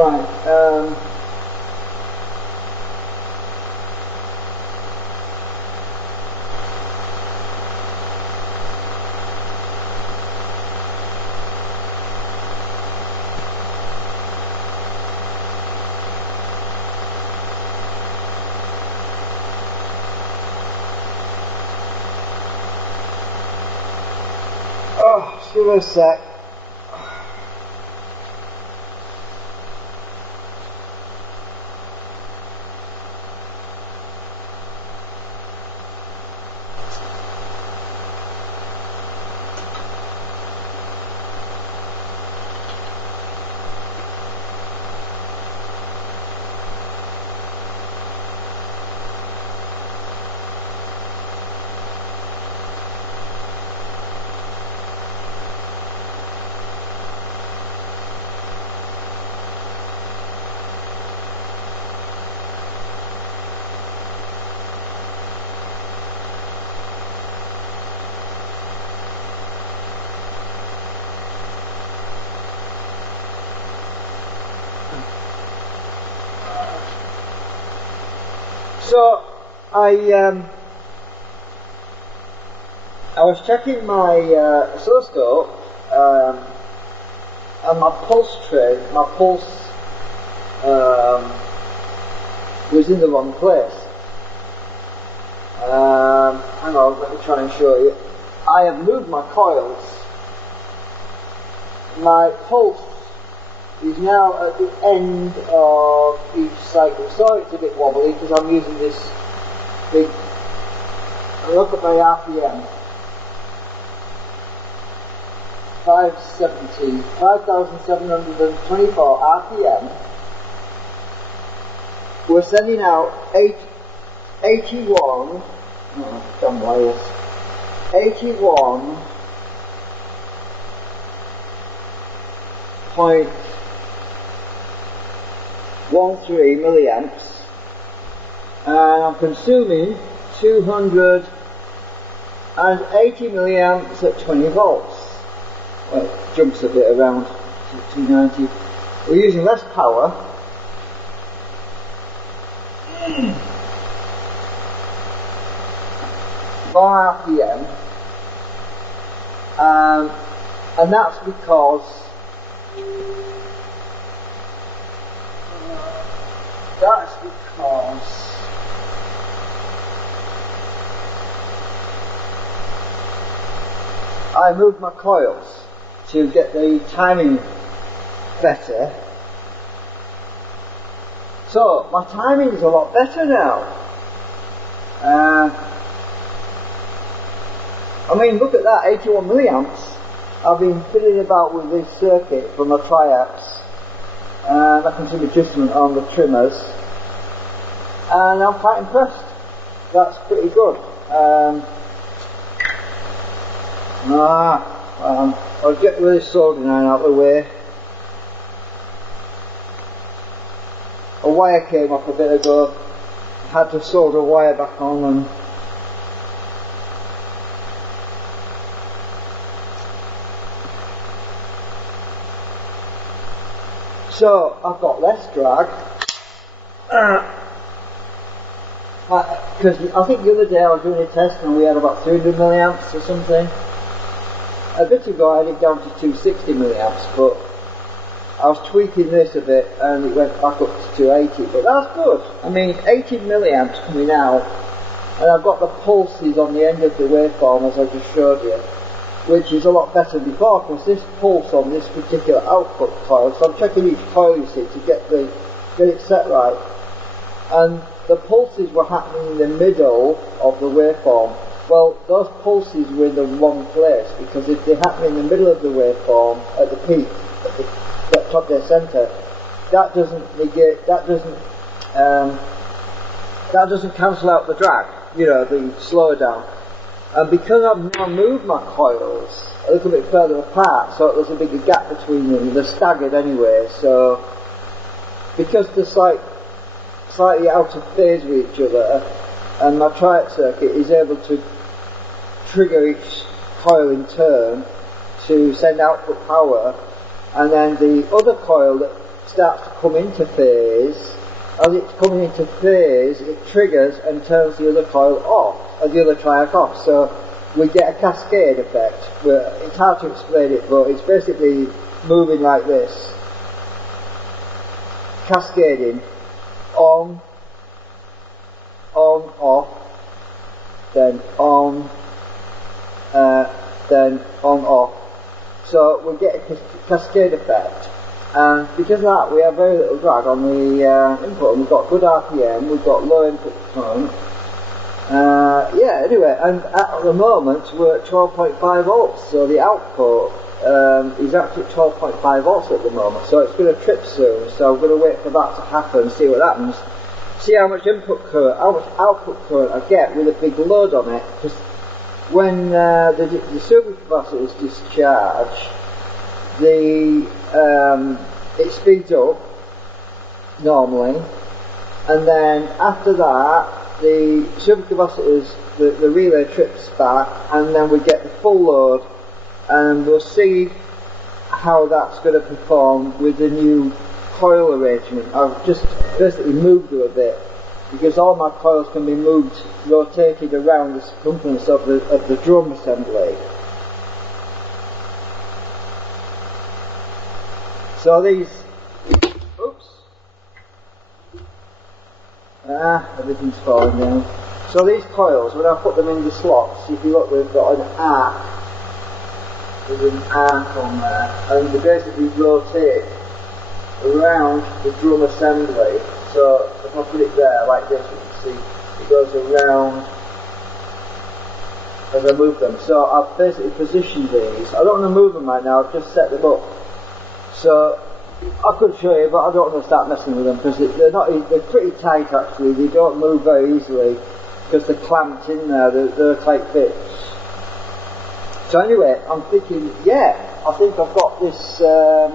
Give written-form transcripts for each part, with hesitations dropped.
Right. Oh, just give it a sec. So I was checking my oscilloscope and my pulse was in the wrong place. Hang on, let me try and show you. I have moved my coils. My pulse is now at the end of each cycle. Sorry it's a bit wobbly because I'm using this big, look at my RPM, 5,724 RPM. We're sending out 81, dumb wires, 81.13 milliamps, and I'm consuming 280 milliamps at 20 volts. Well, it jumps a bit around to 290. We're using less power. More RPM, and that's because I moved my coils to get the timing better. So my timing is a lot better now. I mean, look at that, 81 milliamps. I've been fiddling about with this circuit for my triaps, and I can see the adjustment on the trimmers, and I'm quite impressed. That's pretty good. I'll get rid of this soldering iron out of the way. A wire came off a bit ago. I had to solder a wire back on, and so I've got less drag. Because I think the other day I was doing a test and we had about 300 milliamps or something. A bit ago I had it down to 260 milliamps, but I was tweaking this a bit and it went back up to 280, but that's good. I mean, 80 milliamps coming out, and I've got the pulses on the end of the waveform as I just showed you, which is a lot better than before, because this pulse on this particular output coil, so I'm checking each coil you see to get it set right, and the pulses were happening in the middle of the waveform. Well, those pulses were in the wrong place, because if they happen in the middle of the waveform at the peak, at the top dead center, that doesn't negate, that doesn't cancel out the drag, you know, the slower down. And because I've now moved my coils a little bit further apart, so there's a bigger gap between them, they're staggered anyway, so because they're slightly out of phase with each other, and my triac circuit is able to trigger each coil in turn to send output power, and then the other coil that starts to come into phase, as it's coming into phase, it triggers and turns the other coil off, or the other triac off. So we get a cascade effect. It's hard to explain it, but it's basically moving like this, cascading, on, off, then on, off. So we get a cascade effect, and because of that we have very little drag on the input, and we've got good RPM, we've got low input current. Yeah, anyway, and at the moment we're at 12.5 volts, so the output is actually at 12.5 volts at the moment, so it's going to trip soon, so I'm going to wait for that to happen, see what happens, see how much input current, how much output current I get with a big load on it, because when the supercapacitor is discharged, it speeds up normally, and then after that the supercapacitors, the relay trips back, and then we get the full load, and we'll see how that's going to perform with the new coil arrangement. I've just basically moved them a bit, because all my coils can be moved, rotated around the circumference of the drum assembly. So these, everything's falling down. So these coils, when I put them in the slots, if you look, they've got an arc. There's an arc on there, and they basically rotate around the drum assembly. So if I put it there like this, you can see it goes around as I move them. So I've basically positioned these. I don't want to move them right now, I've just set them up. So I could show you, but I don't want to start messing with them, because they're pretty tight actually. They don't move very easily because they're clamped in there, they're tight fits. So anyway, I'm thinking, yeah, I think I've got this, I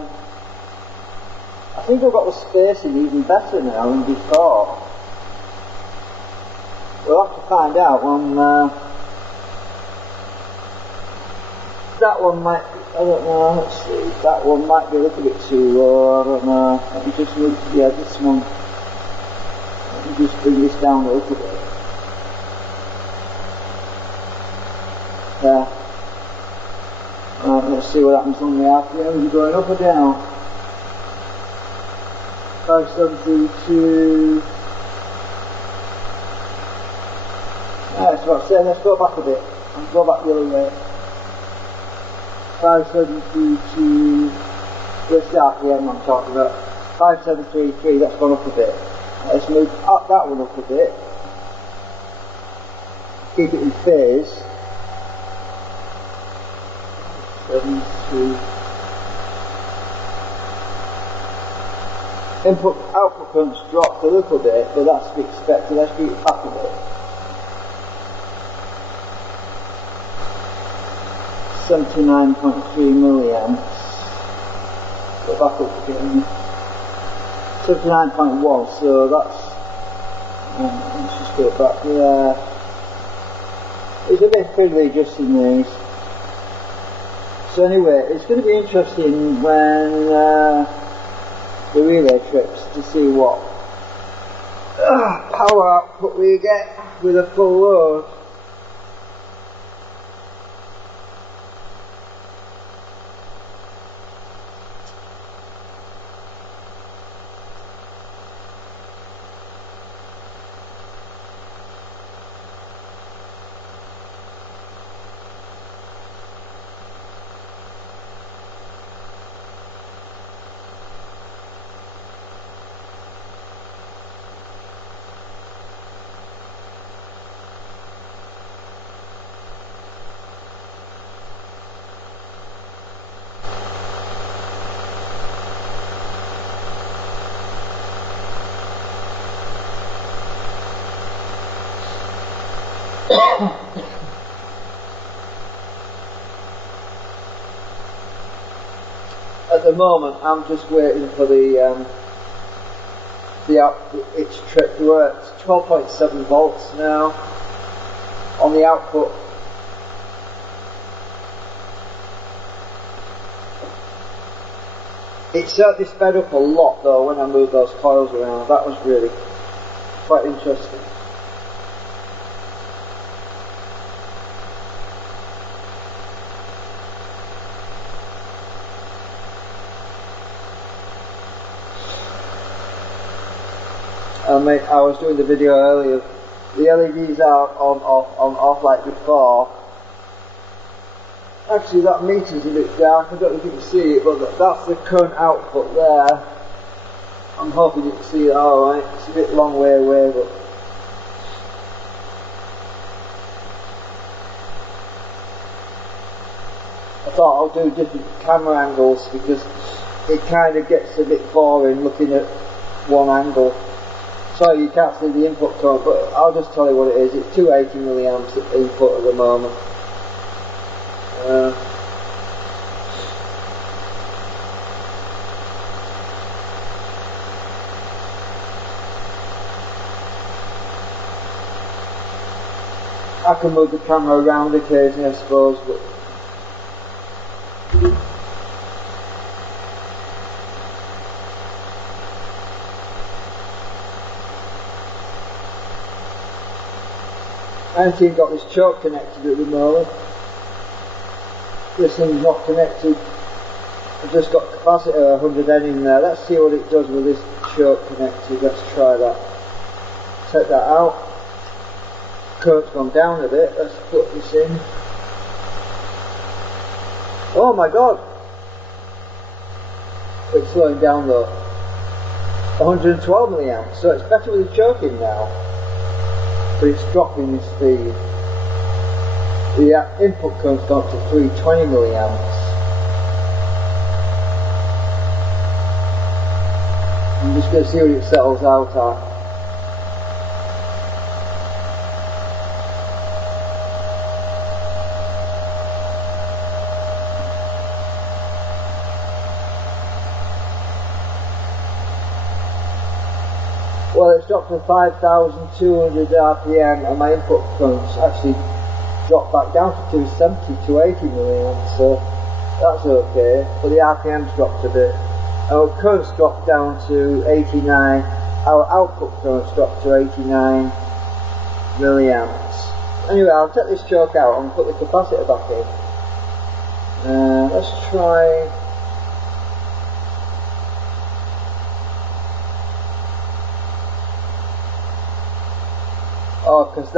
think I've got the spacing even better now than before. We'll have to find out when that one might, I don't know, let's see, that one might be a little bit too low, I don't know. Let me just look, yeah, this one, let me just bring this down a little bit. There. Right, let's see what happens on the RPM. Is it going up or down? 5732. That's what I'm saying, let's go back a bit. Let's go back the other way. 5732. Where's the RPM I'm talking about? 5733, that's gone up a bit. Let's move up that one up a bit. Keep it in phase. 72. Input output current's dropped a little bit, but that's to be expected. Let's keep it back a bit. 79.3 milliamps. Go back up again. 79.1, so that's, let's just go back there. It's a bit fiddly adjusting these. So anyway, it's going to be interesting when the relay trips to see what power output we get with a full load. At the moment, I'm just waiting for its trip. We're at 12.7 volts now on the output. It certainly sped up a lot though when I moved those coils around. That was really quite interesting. I was doing the video earlier. The LEDs are on off like before. Actually, that meter's a bit dark. I don't know if you can see it, but that's the current output there. I'm hoping you can see it alright. It's a bit long way away, but I thought I'll do different camera angles because it kind of gets a bit boring looking at one angle. Sorry, you can't see the input current, but I'll just tell you what it is. It's 280 milliamps input at the moment. I can move the camera around occasionally, I suppose, but I haven't even got this choke connected at the moment. This thing's not connected. I've just got capacitor 100N in there. Let's see what it does with this choke connected. Let's try that. Take that out. Current's gone down a bit. Let's put this in. Oh my god! It's slowing down though. 112 milliamps, so it's better with the choke in now. But it's dropping the speed. The input current's gone to 320 milliamps. I'm just going to see what it settles out at. Well, it's dropped to 5,200 RPM and my input current's actually dropped back down to 270, 280 milliamps, so that's okay, but the RPM's dropped a bit. Our current's dropped down to 89, our output current's dropped to 89 milliamps. Anyway, I'll take this choke out and put the capacitor back in. Let's try. Oh, because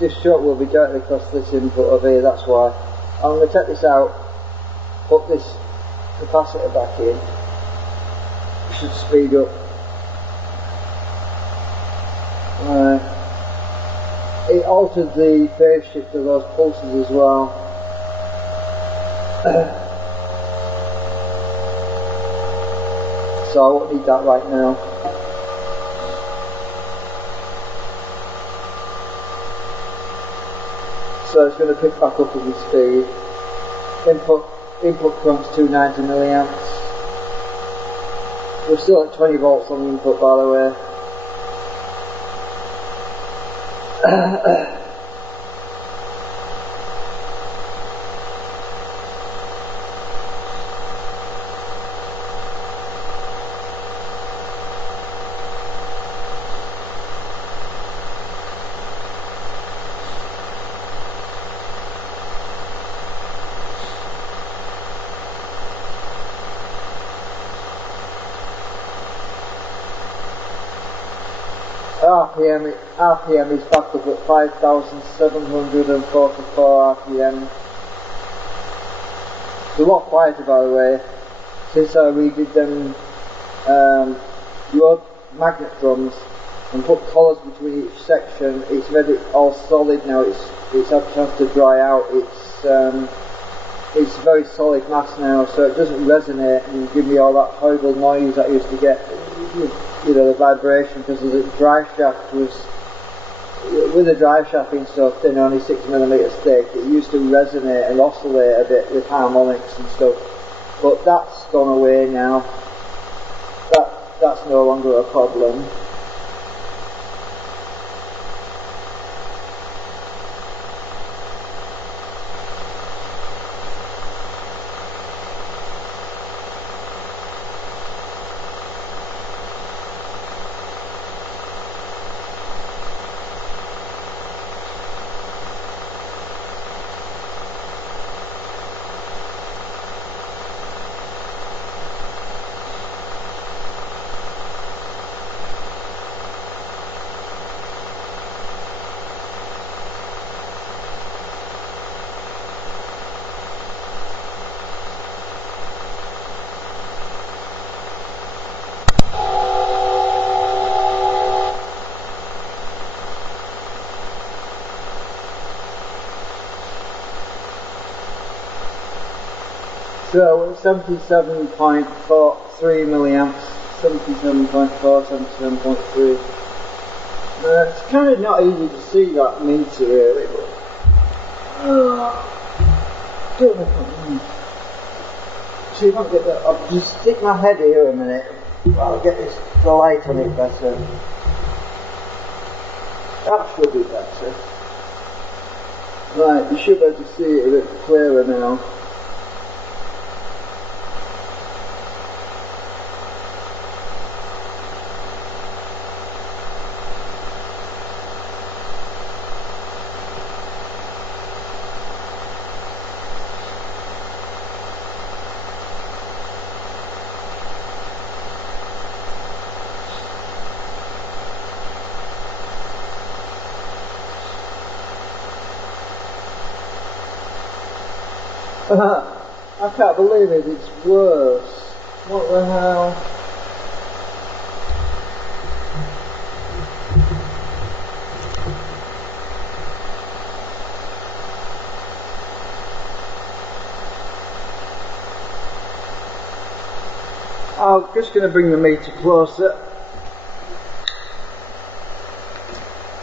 this choke will be directly across this input over here, that's why. I'm going to take this out, put this capacitor back in. It should speed up. It altered the phase shift of those pulses as well. So I won't need that right now. So it's going to pick back up with the speed. Input current's 290 milliamps. We're still at 20 volts on the input, by the way. RPM is back up at 5,744 RPM. It's a lot quieter, by the way, since I redid them road magnet drums and put collars between each section. It's made it all solid now. It's had a chance to dry out. It's a very solid mass now, so it doesn't resonate and give me all that horrible noise that I used to get. You know, the vibration, because the drive shaft was, with the drive shaft being so thin, only 6mm thick, it used to resonate and oscillate a bit with harmonics and stuff, but that's gone away now. That's no longer a problem. So 77.43 milliamps, 77.4, 77.3. It's kind of not easy to see that meter really, but don't know if I can. See if I can get that. I'll just stick my head here a minute. I'll get the light on it better. That should be better. Right, you should be able to see it a bit clearer now. I can't believe it, it's worse. What the hell? I'm just going to bring the meter closer.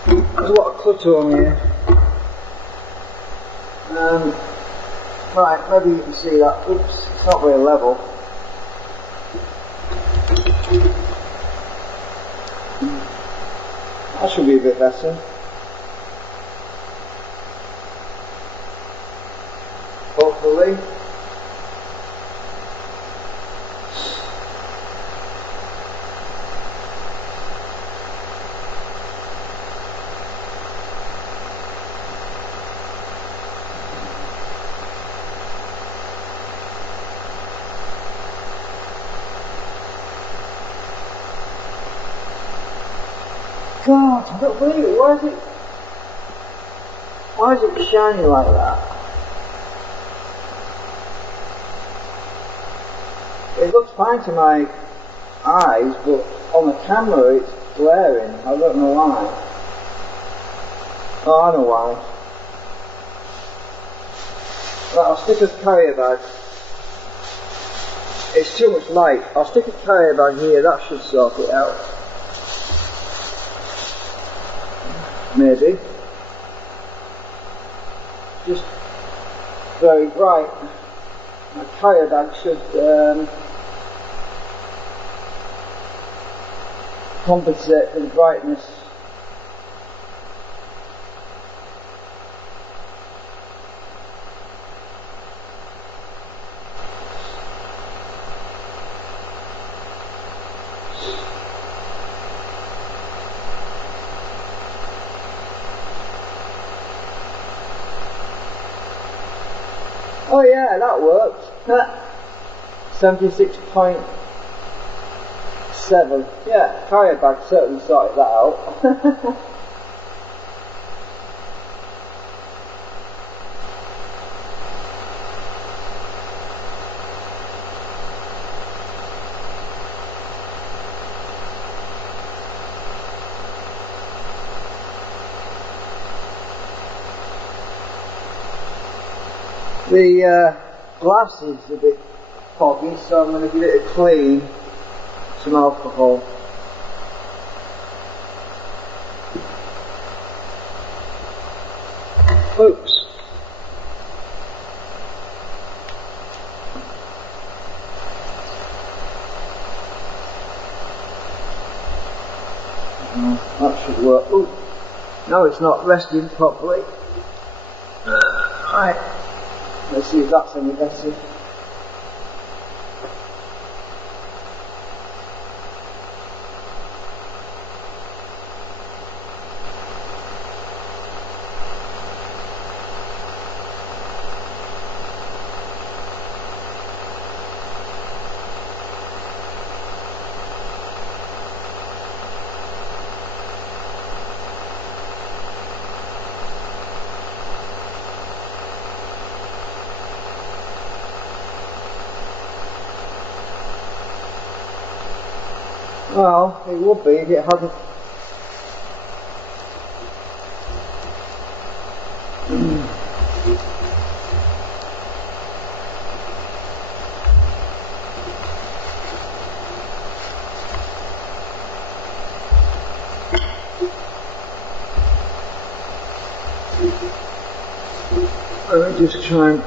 There's a lot of clutter on here. Right, maybe you can see that. Oops, it's not very level. That should be a bit better. Hopefully. God, I don't believe it. Why is it shiny like that? It looks fine to my eyes, but on the camera it's glaring. I don't know why. Oh, I know why. Right, I'll stick a carrier bag. It's too much light. I'll stick a carrier bag here, that should sort it out. Maybe. Just very bright. My carrier bag should compensate for the brightness. Oh yeah, that worked. 76.7. Yeah, carrier bag certainly sorted that out. The glass is a bit foggy, so I'm going to give it a clean, some alcohol. Oops. That should work. Ooh. No, it's not resting properly. Right. Let's see if that's any better. Well, it would be if it hadn't. Let me just try and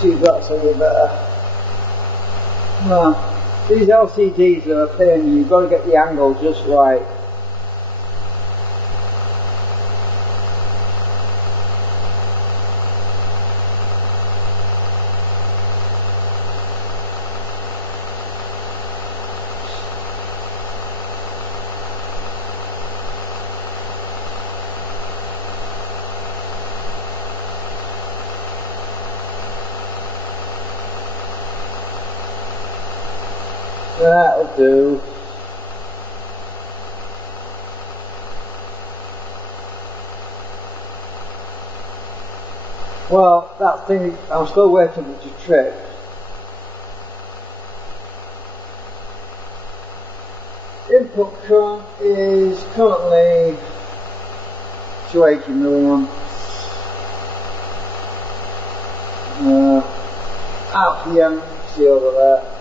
see if that's any better. No, these LCDs are a pain. You've got to get the angle just right. That'll do. Well, that thing, I'm still waiting for it to trip. Input current is currently 280 milliamps. RPM, see over there.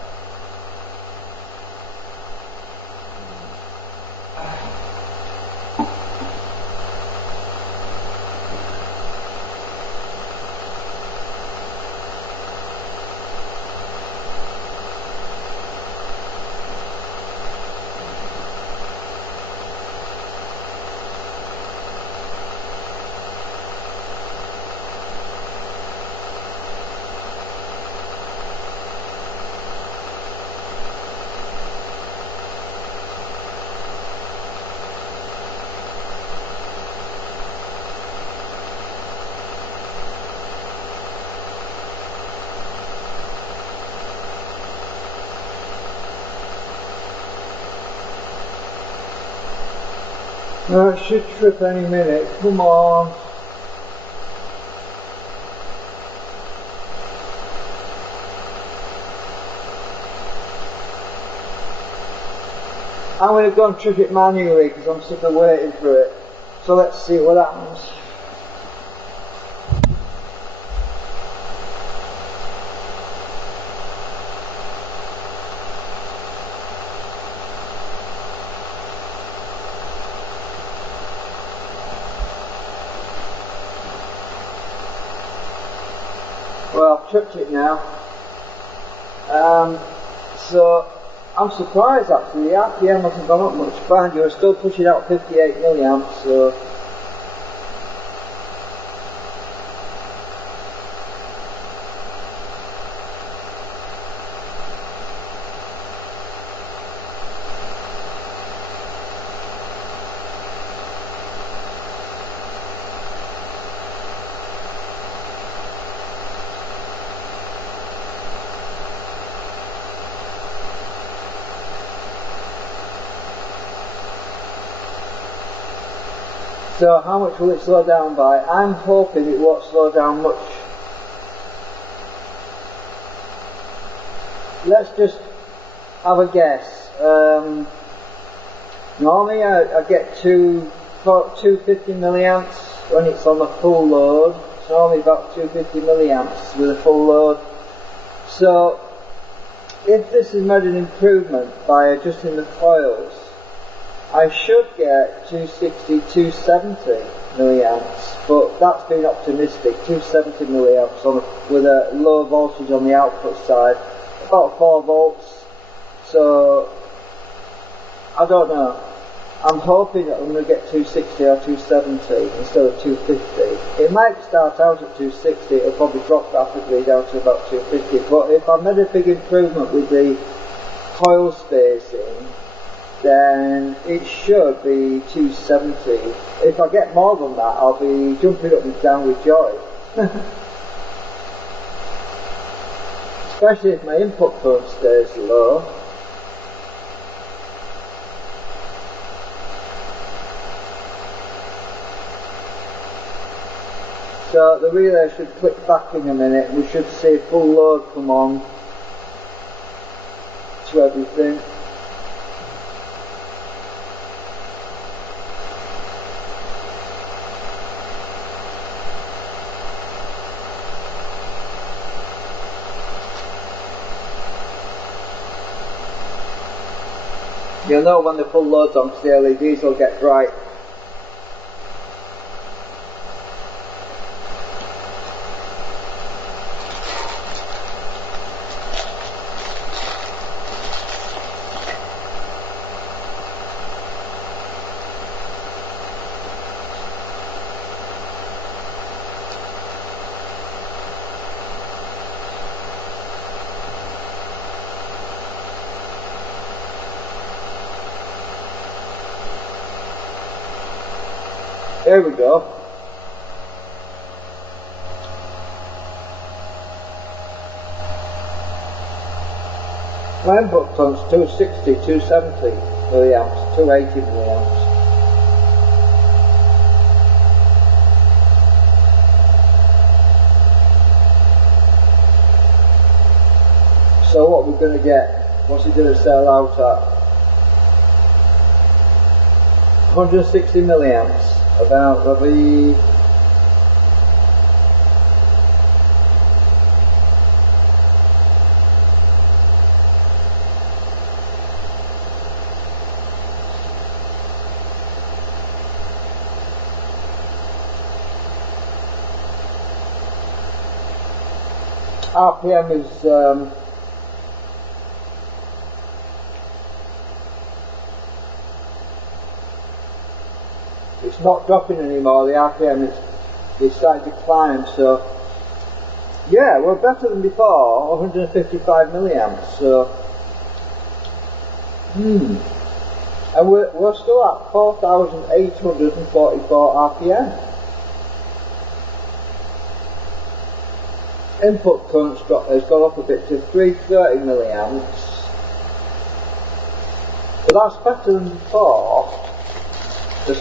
No, it should trip any minute. Come on. I'm going to go and trip it manually because I'm sick of waiting for it. So let's see what happens. Well, I've tripped it now. So I'm surprised actually, the RPM hasn't gone up much. Mind you, we're still pushing out 58 milliamps, so so how much will it slow down by? I'm hoping it won't slow down much. Let's just have a guess. Normally I get 250 milliamps when it's on a full load. It's normally about 250 milliamps with a full load. So if this is made an improvement by adjusting the coils, I should get 260, 270 milliamps, but that's been optimistic. 270 milliamps with a low voltage on the output side, about 4 volts. So I don't know. I'm hoping that I'm going to get 260 or 270 instead of 250. It might start out at 260, it'll probably drop rapidly down to about 250. But if I made a big improvement with the coil spacing, then it should be 270. If I get more than that, I'll be jumping up and down with joy. Especially if my input current stays low. So the relay should click back in a minute. We should see full load come on to everything. You'll know when the full load's on because the LEDs will get bright. Here we go. My input current's 260, 270 milliamps, 280 milliamps. So what we're going to get, what's it going to sell out at? 160 milliamps. About probably RPM is it's not dropping anymore. The RPM is starting to climb, so yeah, we're better than before, 155 milliamps, so and we're still at 4,844 RPM. Input current has gone up a bit to 330 milliamps, but that's better than before. So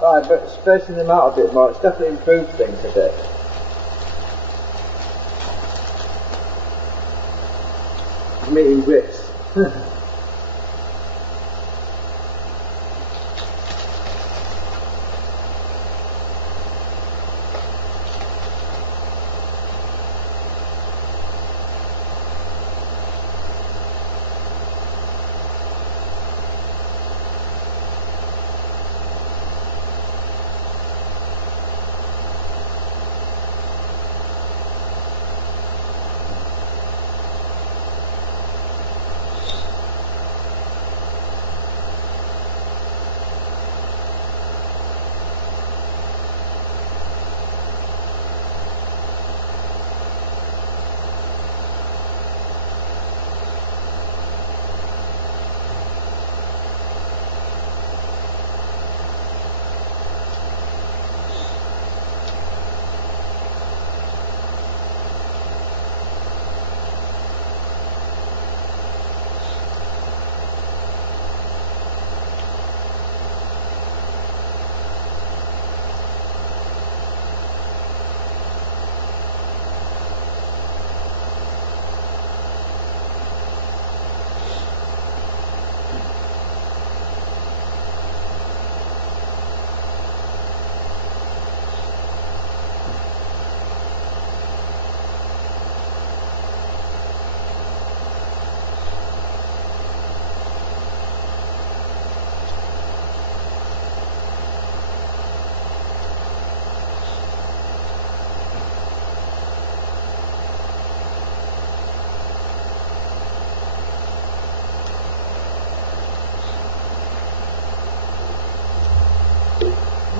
that's but spacing them out a bit more, it's definitely improved things a bit. Meeting grits.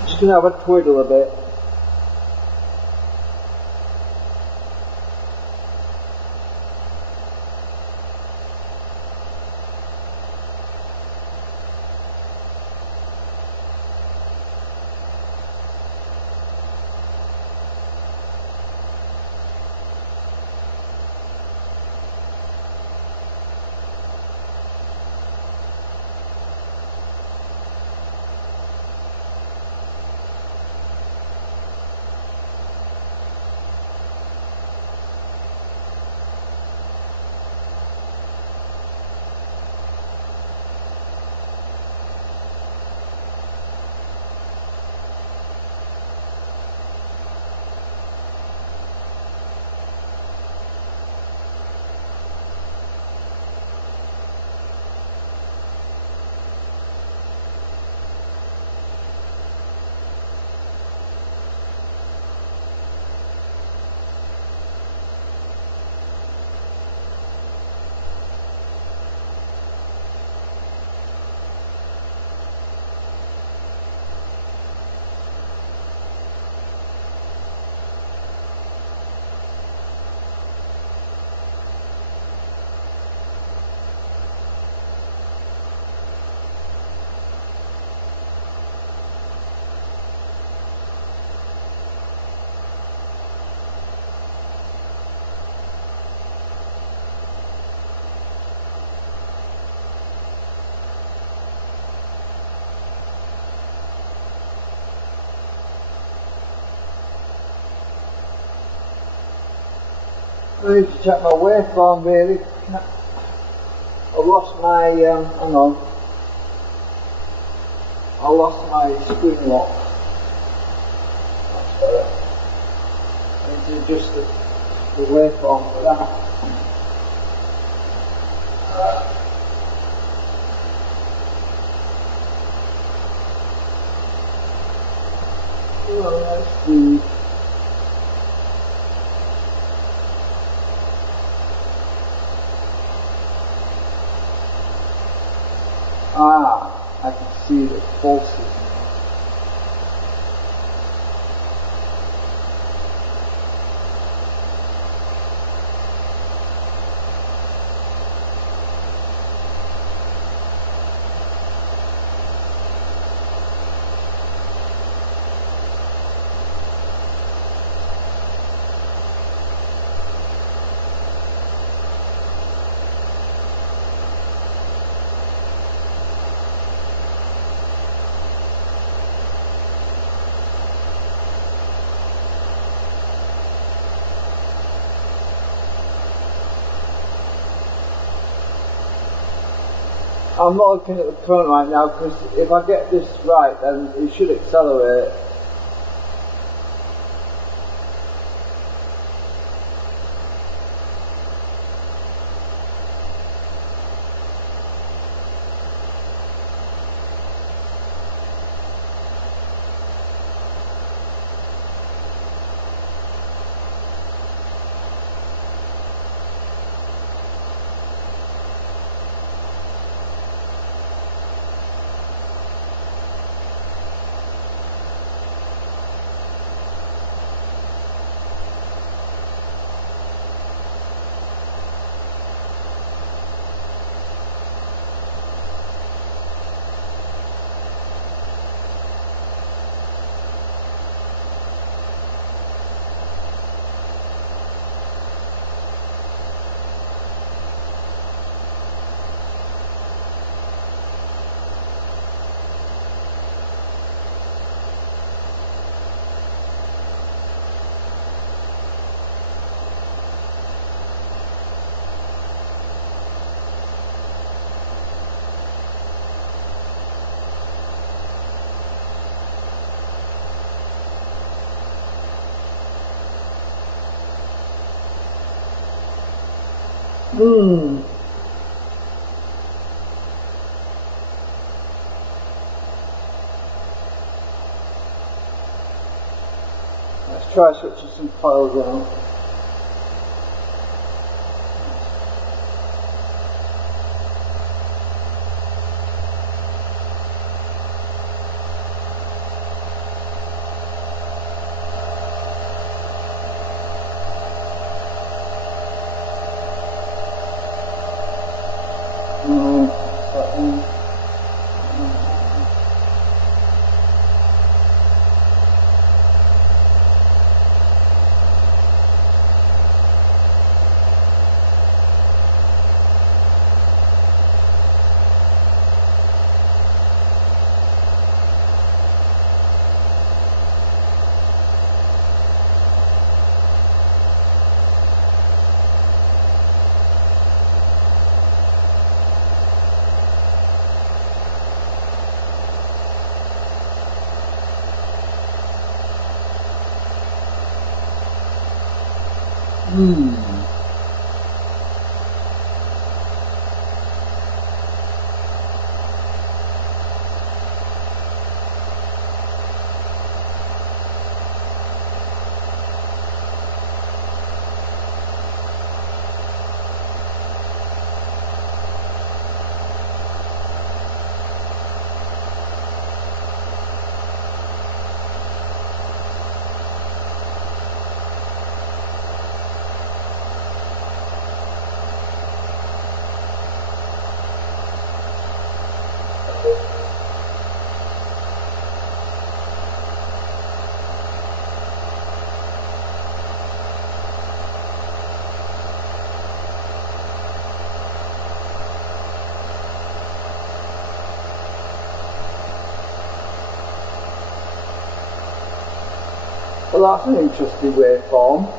Just gonna have a twiddle a bit. I need to check my waveform really. I've lost my, hang on. I lost my screen lock. That's better. I need to adjust the waveform for that. Well, let's see. I can see the pulses now. I'm not looking at the current right now because if I get this right then it should accelerate. Let's try switching some coils on. Well, that's an interesting waveform.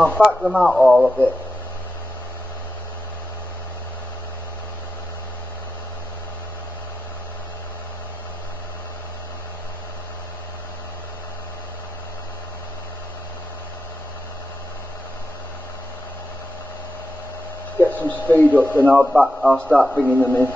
I'll back them out all a bit. Get some speed up, then I'll start bringing them in.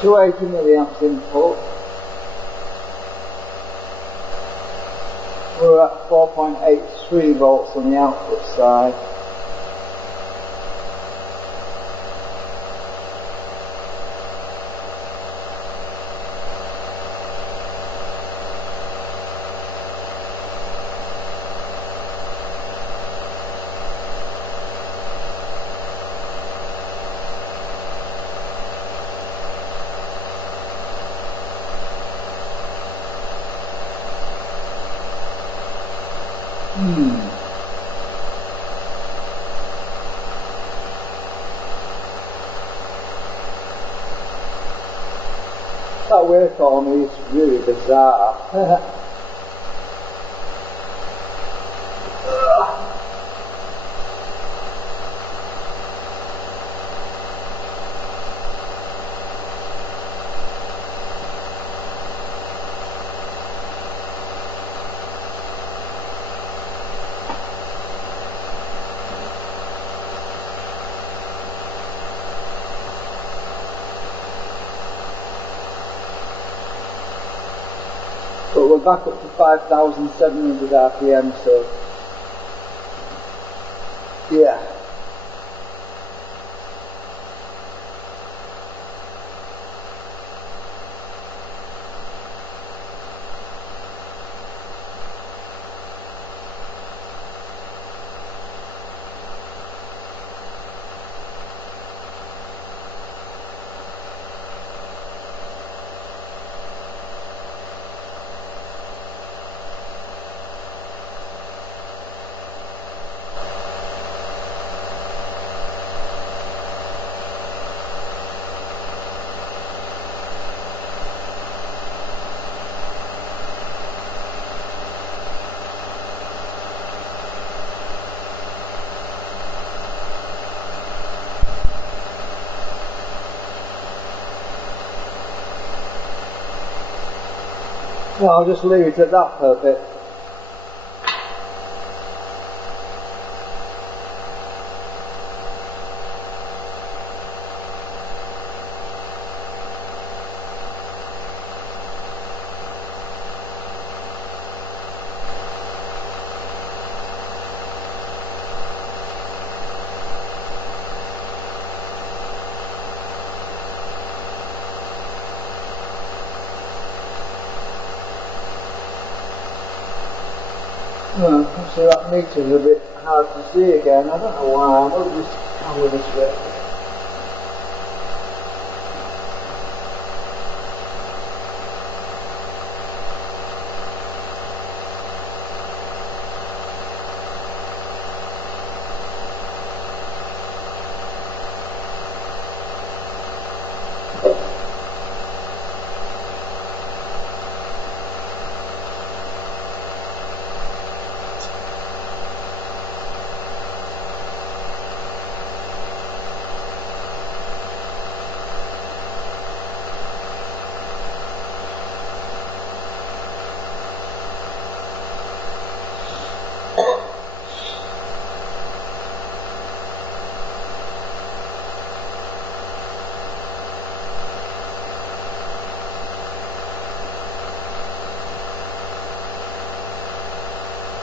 To 80 milliamps input. We're at 4.83 volts on the output side. That waveform is really bizarre. But we're back up to 5,700 RPM, so yeah. No, I'll just leave it at that for a bit. So that meter's a bit hard to see again. I don't know why. I will just come with this bit.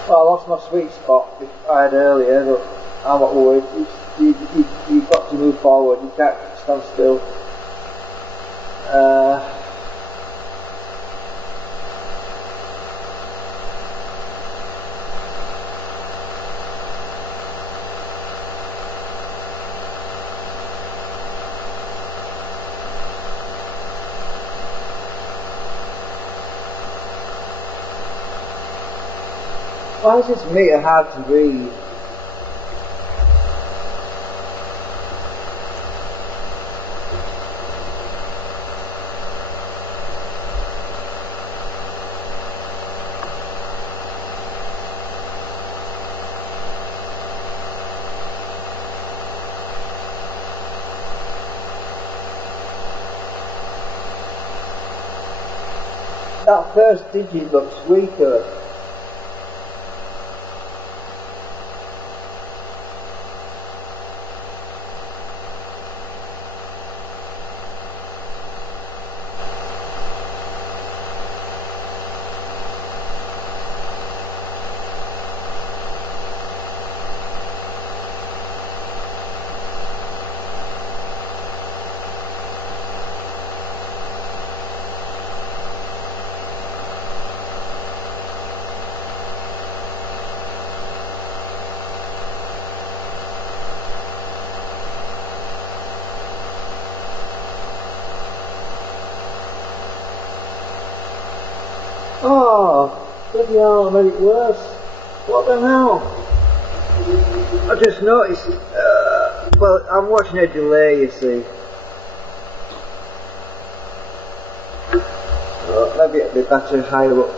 Well, I lost my sweet spot I had earlier, but I'm not worried. You've got to move forward, you can't stand still. Why is this meter hard to read? That first digit looks weaker. Oh, bloody hell, I made it worse. What the hell? I just noticed, well, I'm watching a delay, you see. Oh, maybe it'd be better higher up.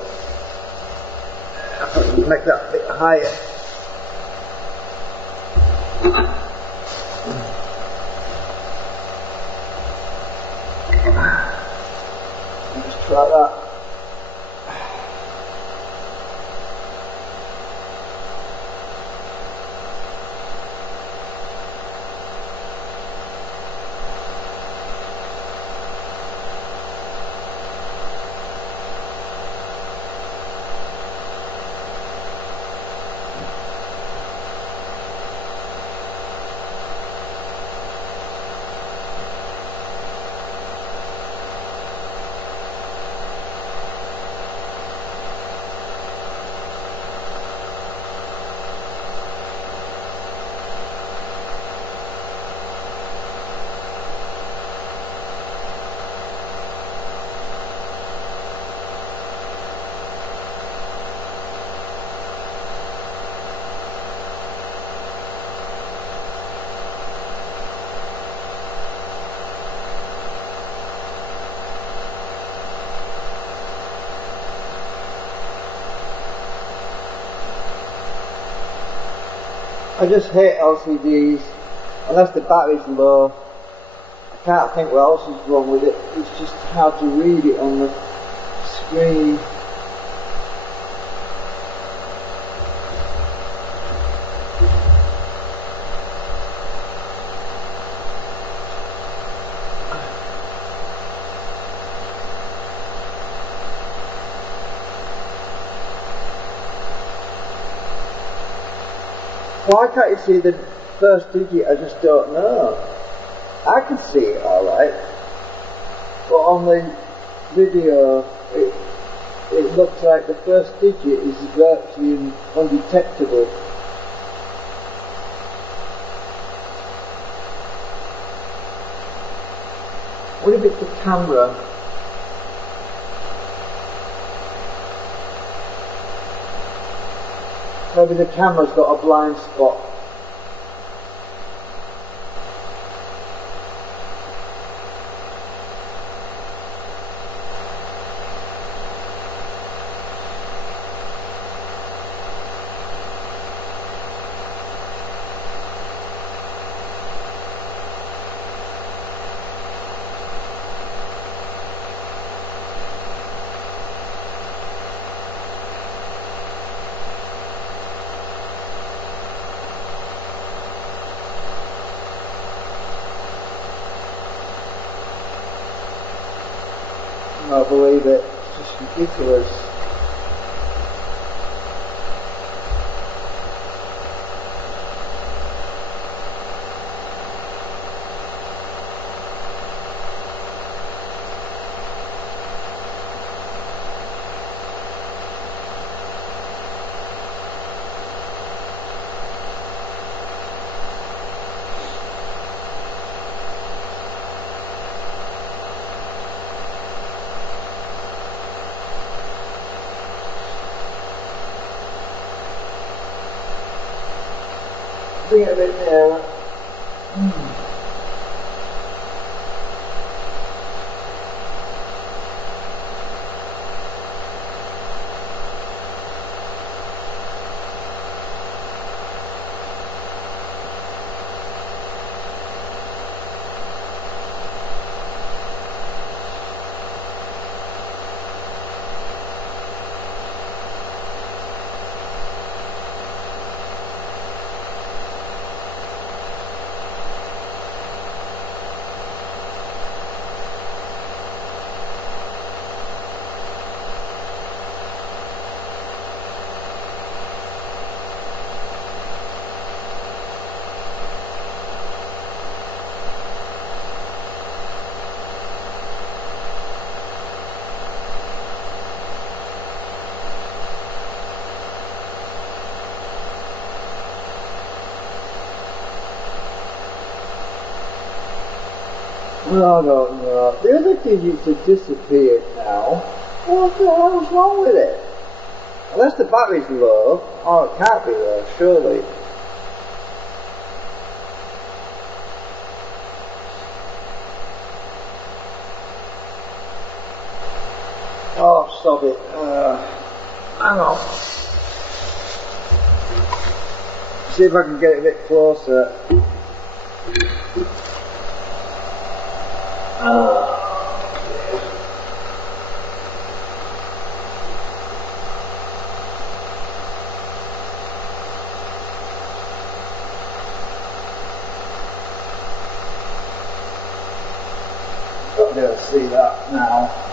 I can make that a bit higher. Just try that. I just hate LCDs, unless the battery's low. I can't think what else is wrong with it, it's just hard to read it on the screen. Why can't you see the first digit? I just don't know. I can see it alright, but on the video it looks like the first digit is virtually undetectable. What if it's the camera? Maybe the camera's got a blind spot. I can't believe it. It's just ridiculous. bring it a bit nearer. I don't know. The other digits have disappeared now. What the hell's wrong with it? Unless the battery's low. Oh, it can't be low, surely. Oh, stop it. Hang on. See if I can get it a bit closer. Got to be able to see that now.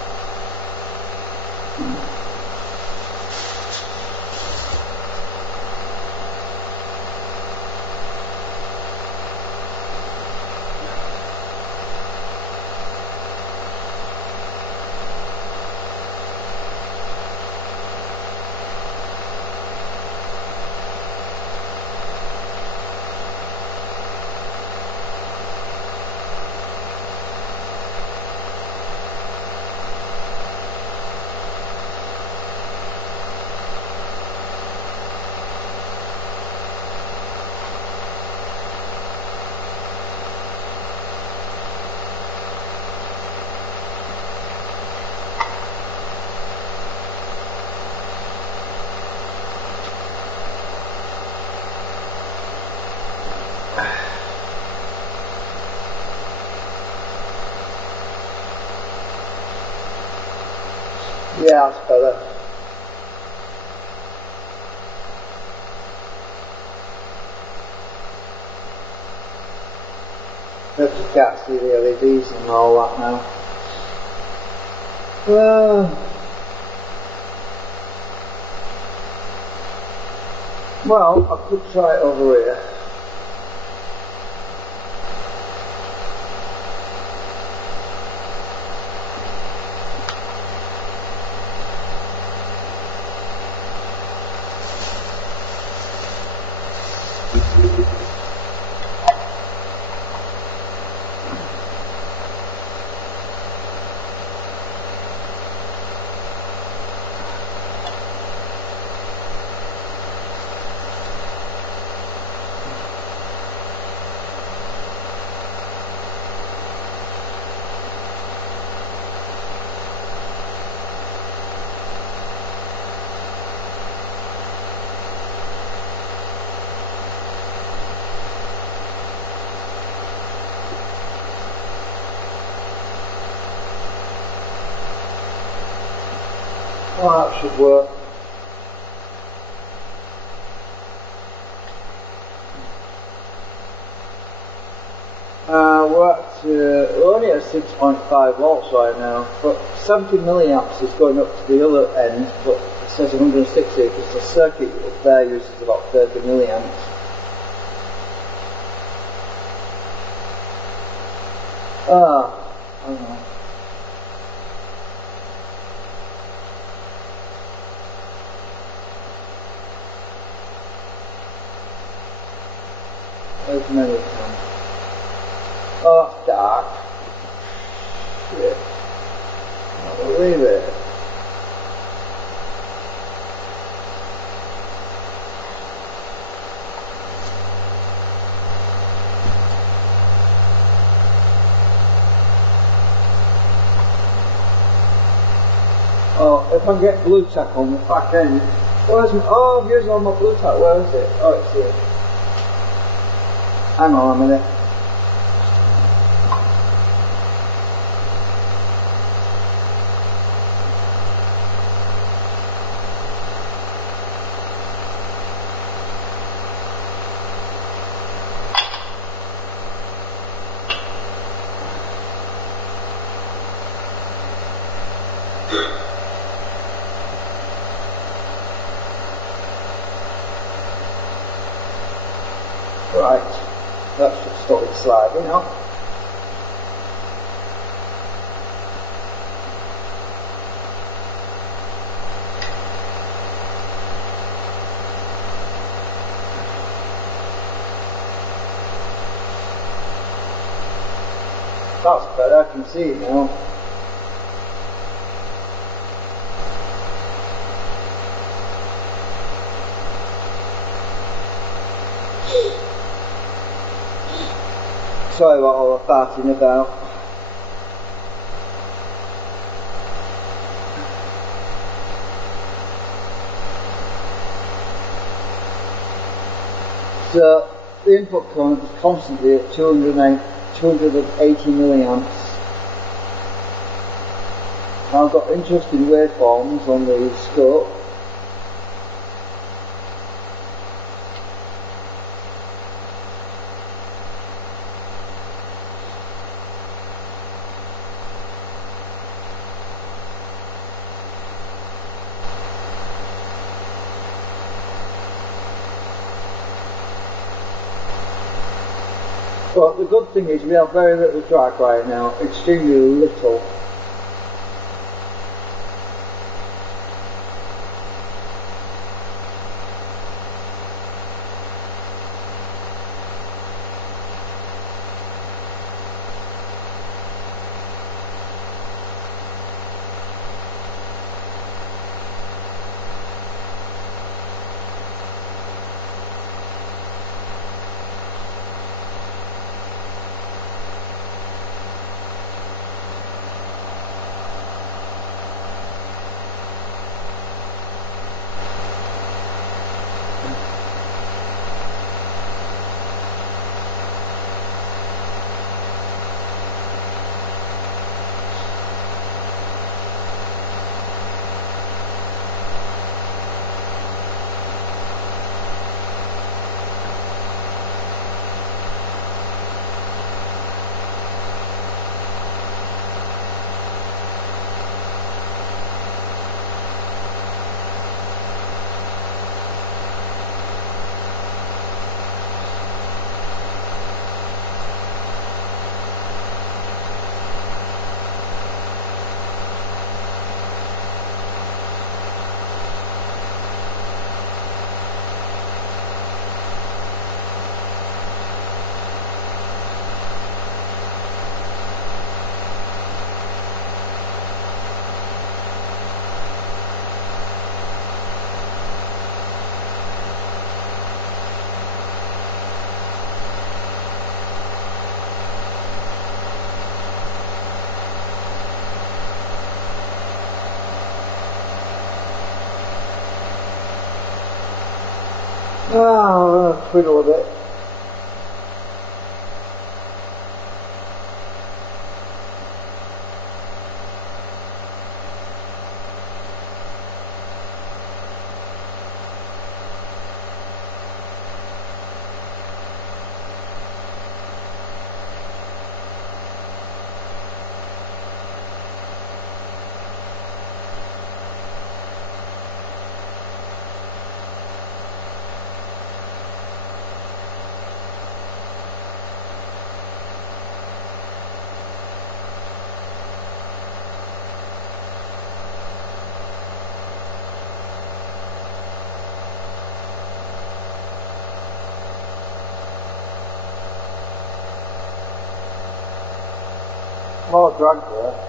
Yeah, that's better. Hope you can't see the LEDs and all that now. Well, I could try it over here. Well, that should work. We're only at 6.5 volts right now, but 70 milliamps is going up to the other end, but it says 160 because the circuit up there uses about 30 milliamps. I don't know. There's many times. Oh, it's dark. Shit. I can't believe it. if I get blue tack on the back end, where's my, oh, I'm using all my blue tack, where is it? Oh, it's here. Hang on a minute. Right, that should stop it sliding now. That's better, I can see it now. Sorry about all the farting about. So the input current is constantly at 280 milliamps. I've got interesting waveforms on the scope. But the good thing is we have very little drag right now, extremely little. Twiddle a bit. More drag there.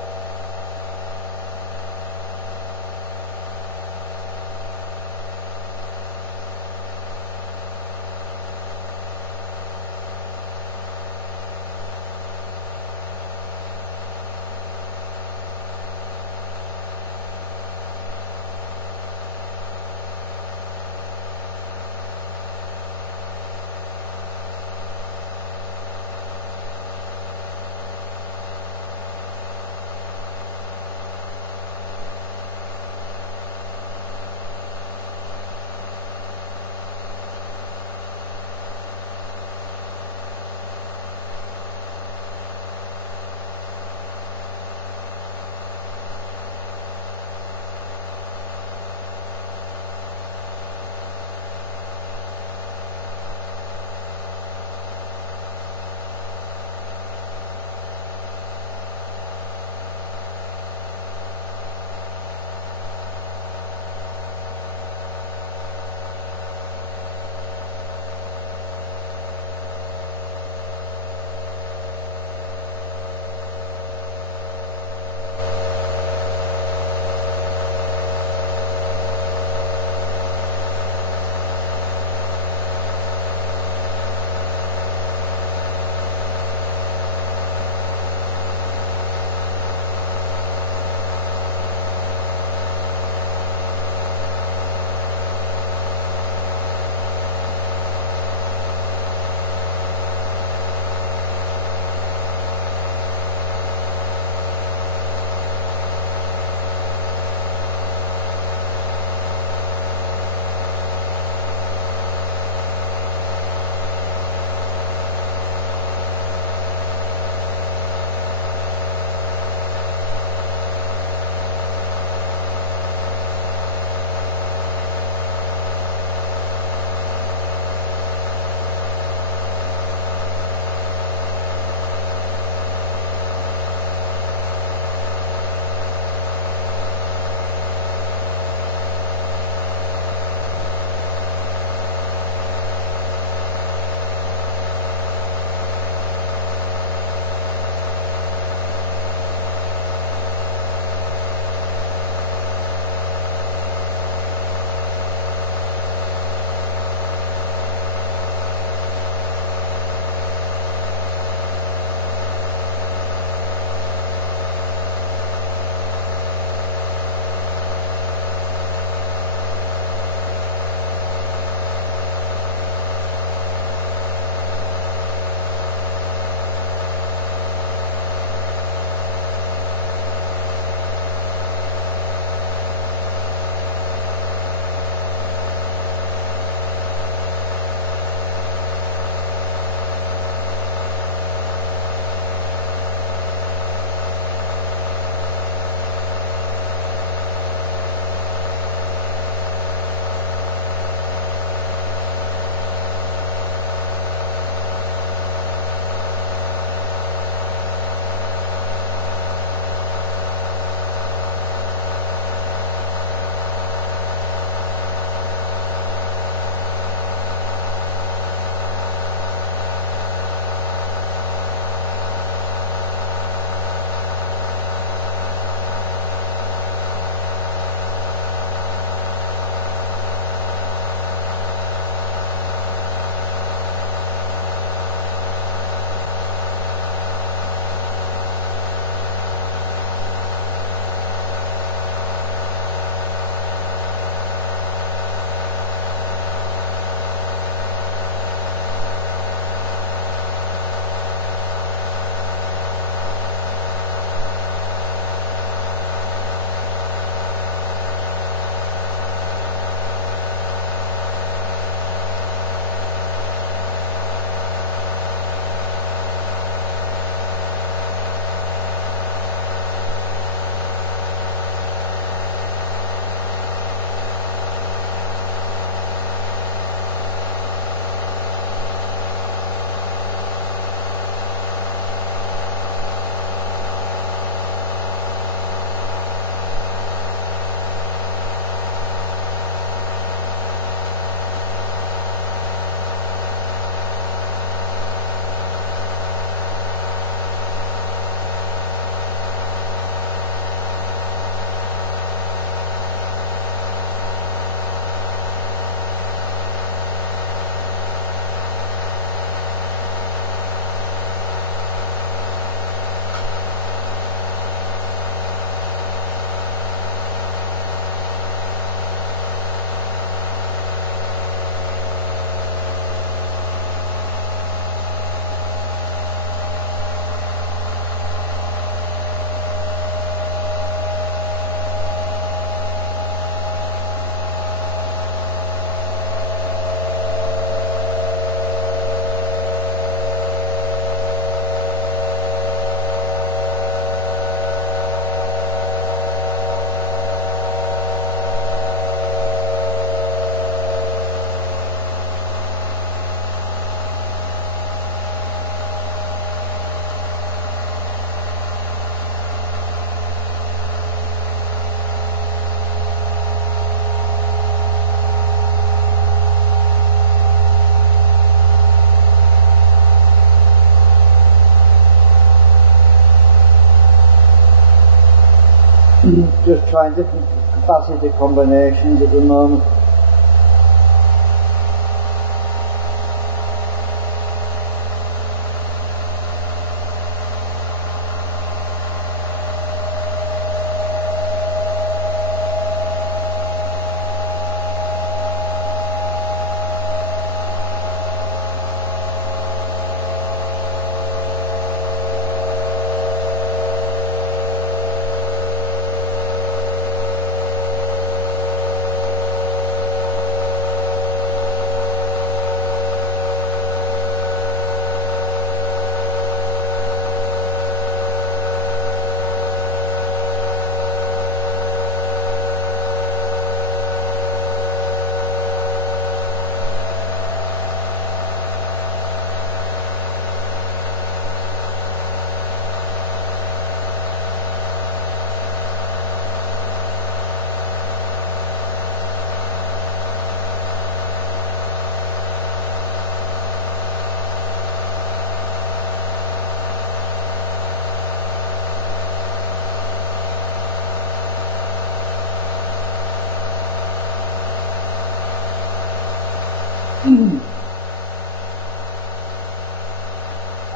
Just trying different capacity combinations at the moment.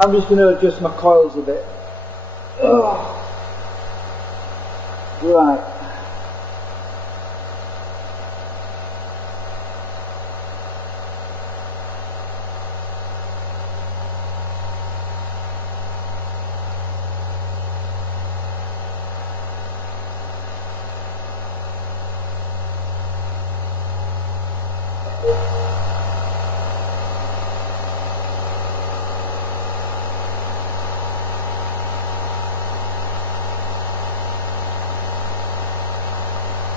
I'm just going to adjust my coils a bit. Oh. Right.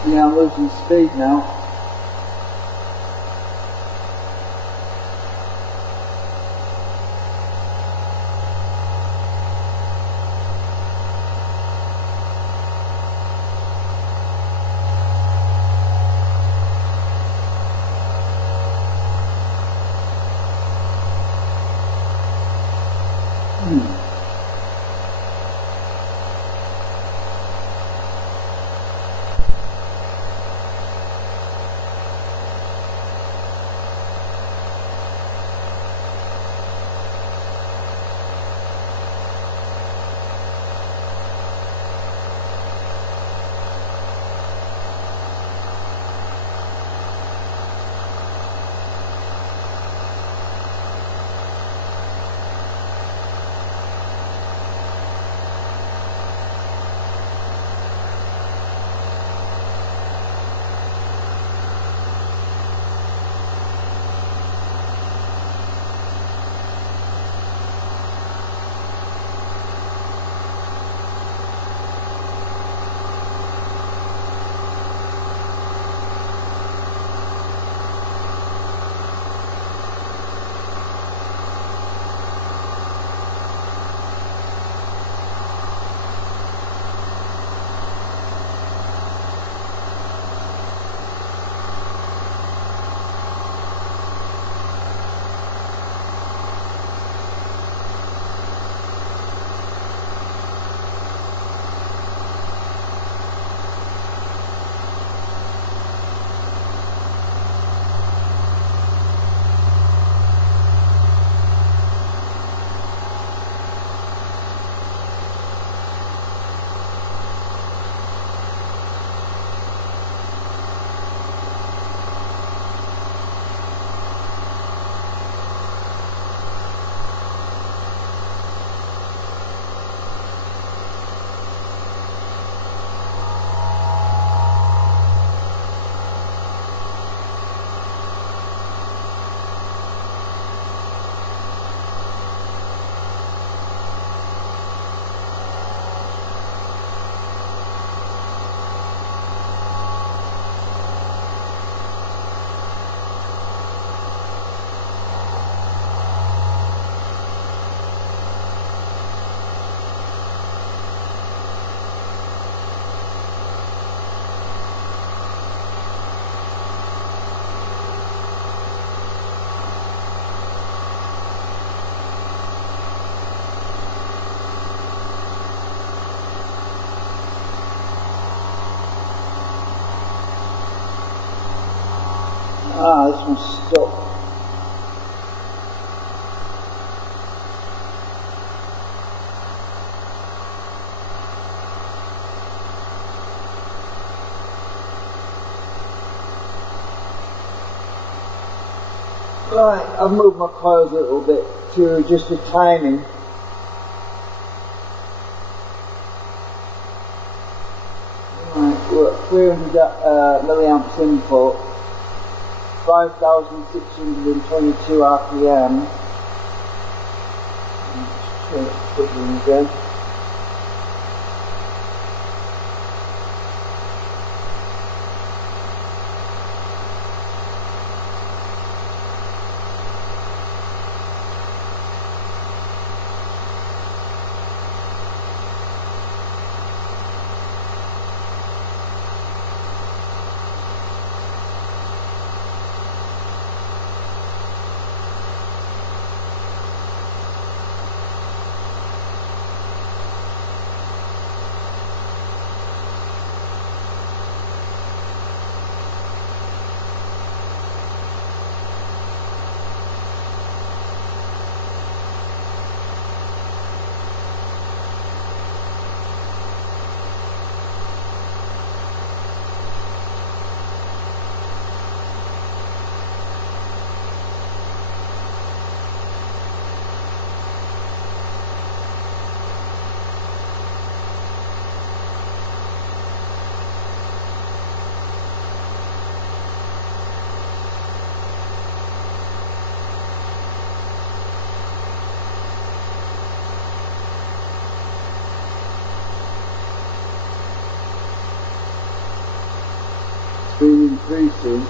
Yeah, I'm losing speed now. Ah, this one's stuck. Right, I've moved my coils a little bit to adjust the timing. Right, we're at 300 milliamps input, 5,622 RPM. Let's turn it quickly again. Increasing.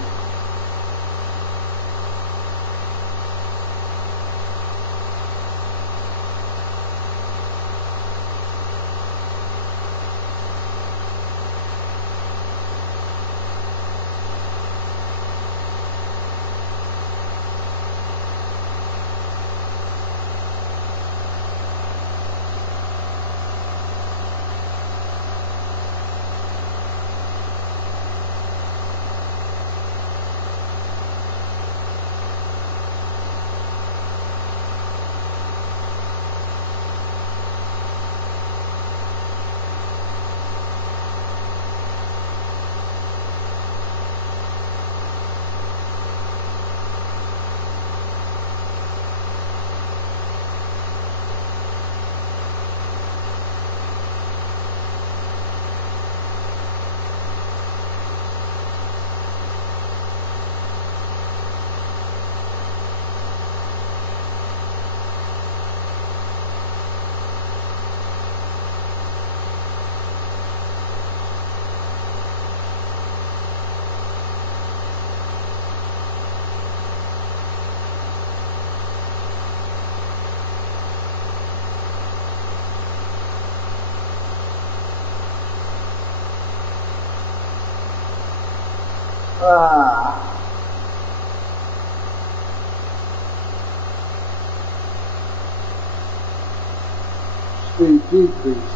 Speed decrease.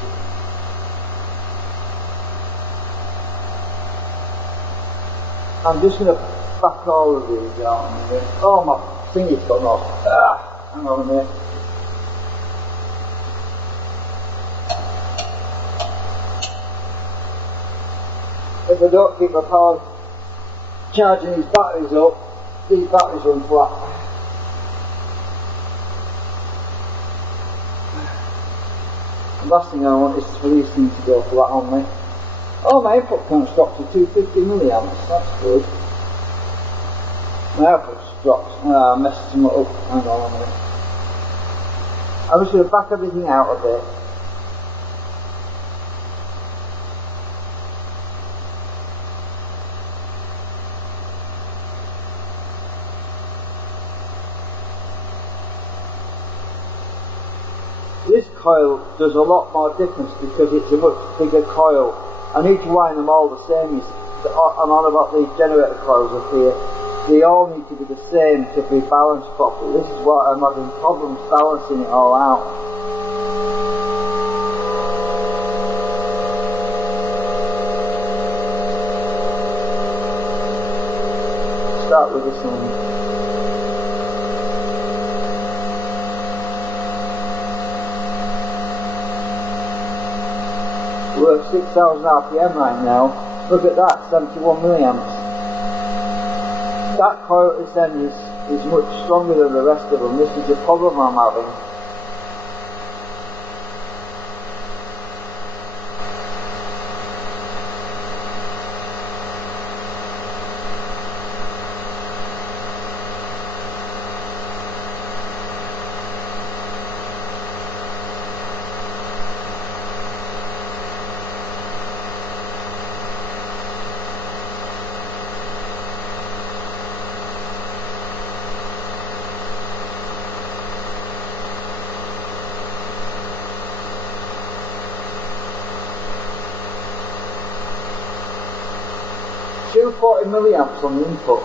I'm just going to back all of these out in a minute. Oh, my finger's gone off. Hang on a minute. If I don't keep my power charging these batteries up, these batteries run flat. The last thing I want is for these things to go flat on me. Oh, my input current's dropped to 250 milliamps, that's good. My output's dropped. I messed them up. Hang on a minute. I'm just going to back everything out a bit. This coil does a lot more difference because it's a much bigger coil. I need to wind them all the same. I'm on about these generator coils up here. They all need to be the same to be balanced properly. This is why I'm having problems balancing it all out. start with this one. We're at 6,000 RPM right now. Look at that, 71 milliamps. That coil at this end is much stronger than the rest of them. This is the problem I'm having. Two 40 milliamps on the input.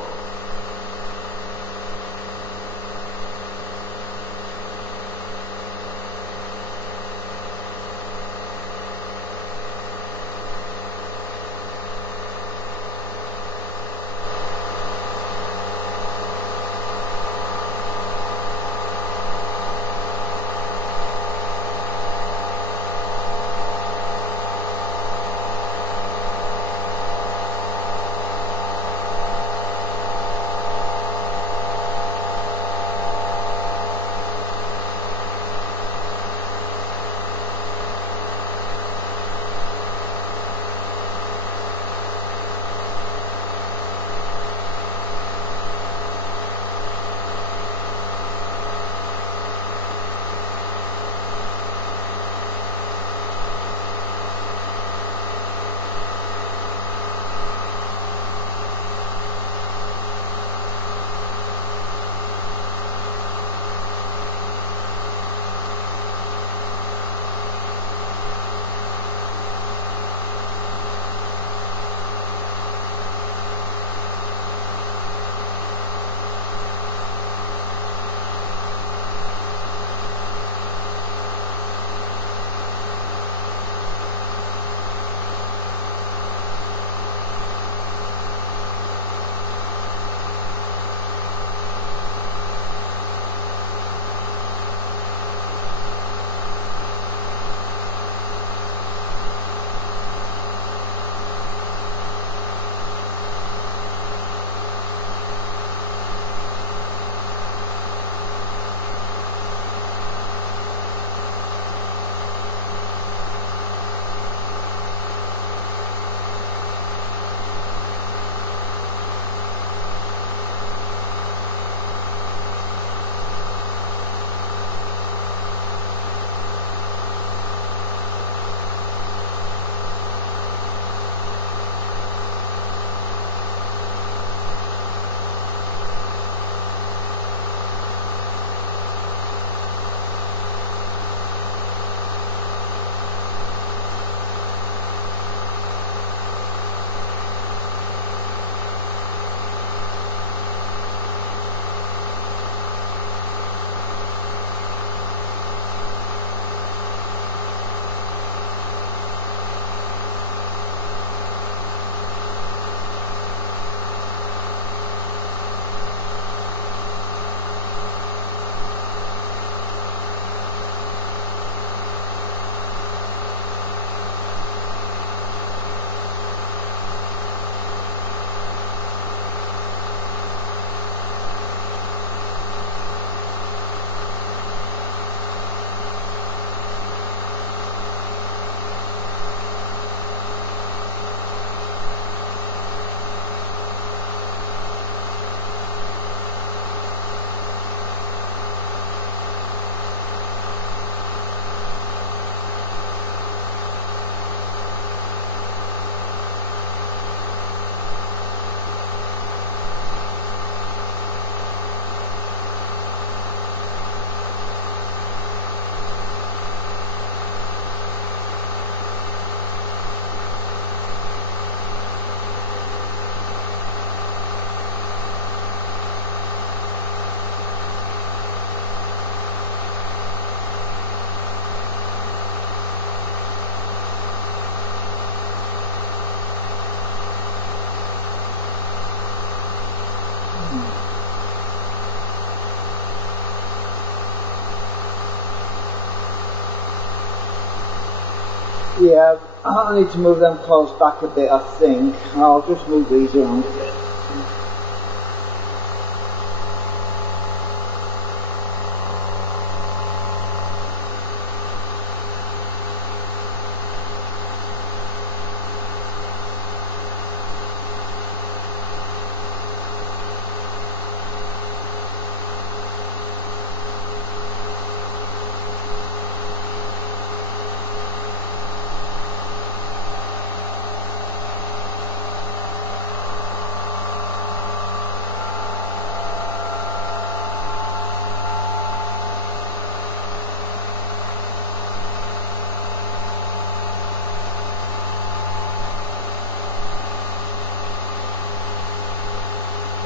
Yeah, I need to move them clothes back a bit, I think. I'll just move these around a bit.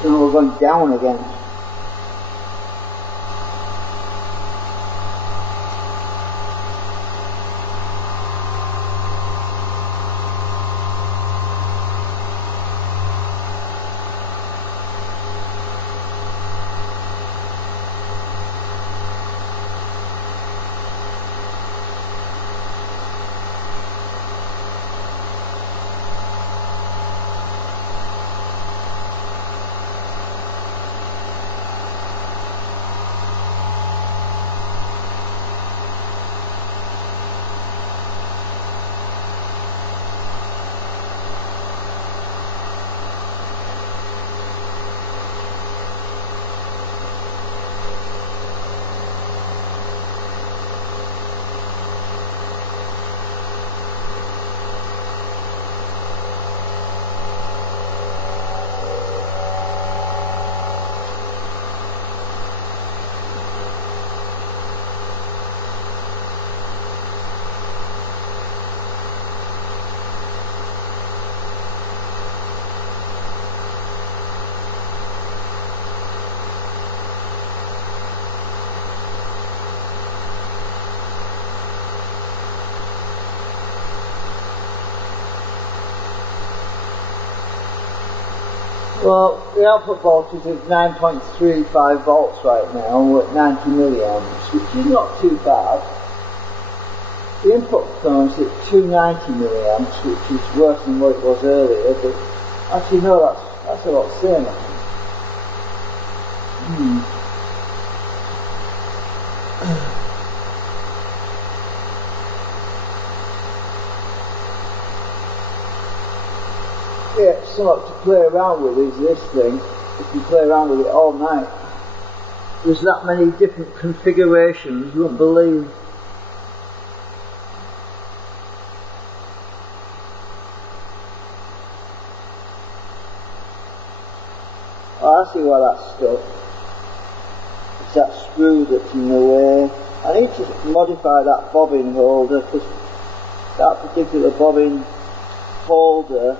Now we're going down again. Well, the output voltage is 9.35 volts right now, and we're at 90 milliamps, which is not too bad. The input current is at 290 milliamps, which is worse than what it was earlier, but actually no, that's a lot same, I think. Yeah, something to play around with is this thing. You can play around with it all night. There's that many different configurations, you wouldn't believe. Oh, I see why that's stuck. It's that screw that's in the way. I need to modify that bobbin holder, because that particular bobbin holder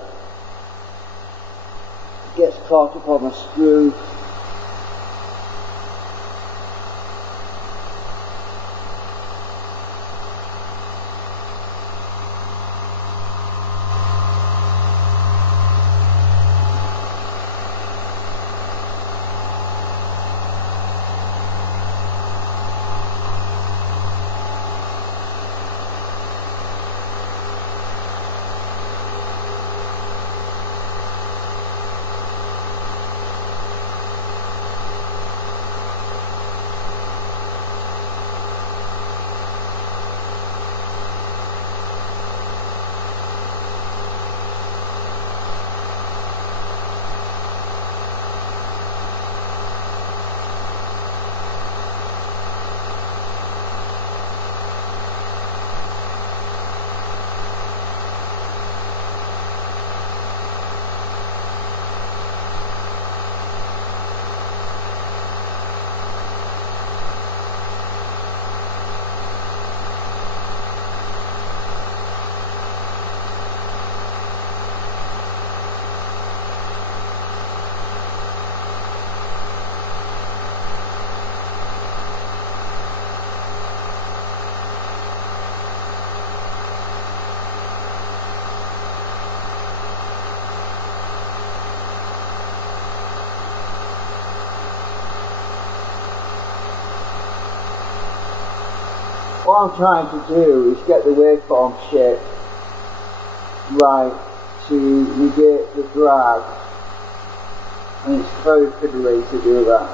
gets caught up on a screw. What I'm trying to do is get the waveform shape right to negate the drag, and it's very fiddly to do that.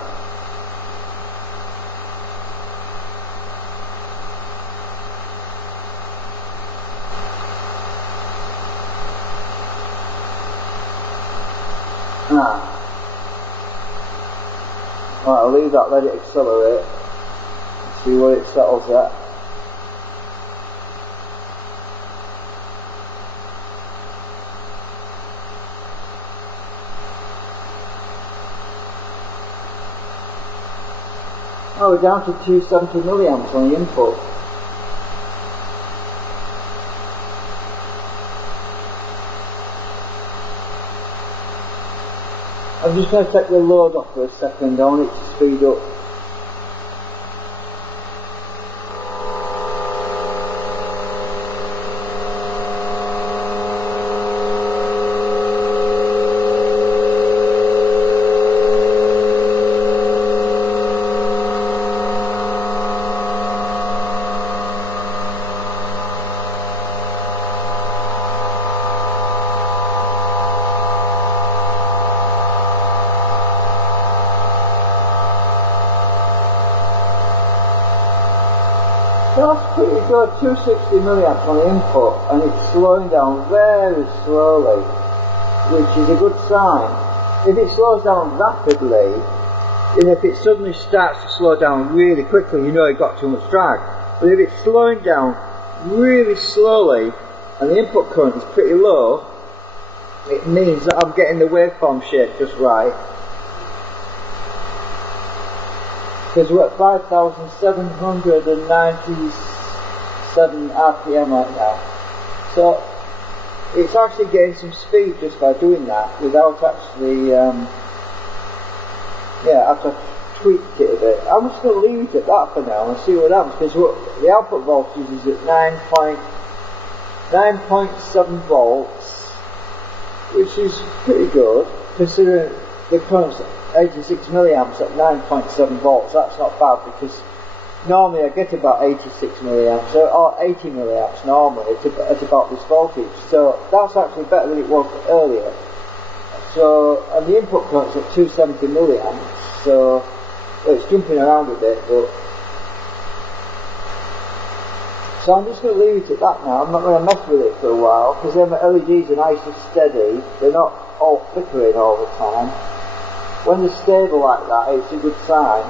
Right, I'll leave that, let it accelerate, see where it settles at. Oh, we're down to 270 milliamps on the input. I'm just going to take the load off for a second, I want it to speed up. That's pretty good, 260 milliamps on the input, and it's slowing down very slowly, which is a good sign. If it slows down rapidly, and if it suddenly starts to slow down really quickly, you know you've got too much drag. But if it's slowing down really slowly, and the input current is pretty low, it means that I'm getting the waveform shape just right. Because we're at 5,797 RPM right now. So it's actually getting some speed just by doing that without actually, after I tweaked it a bit. I'm just going to leave it at that for now and see what happens, because the output voltage is at 9.7 volts, which is pretty good considering the current's 86 milliamps at 9.7 volts. That's not bad, because normally I get about 86 milliamps or 80 milliamps normally at about this voltage. So that's actually better than it was earlier. So, and the input current's at 270 milliamps, so well, it's jumping around a bit, but so I'm just going to leave it at that now. I'm not going to mess with it for a while, because then the LEDs are nice and steady, they're not all flickering all the time. When they're stable like that, it's a good sign.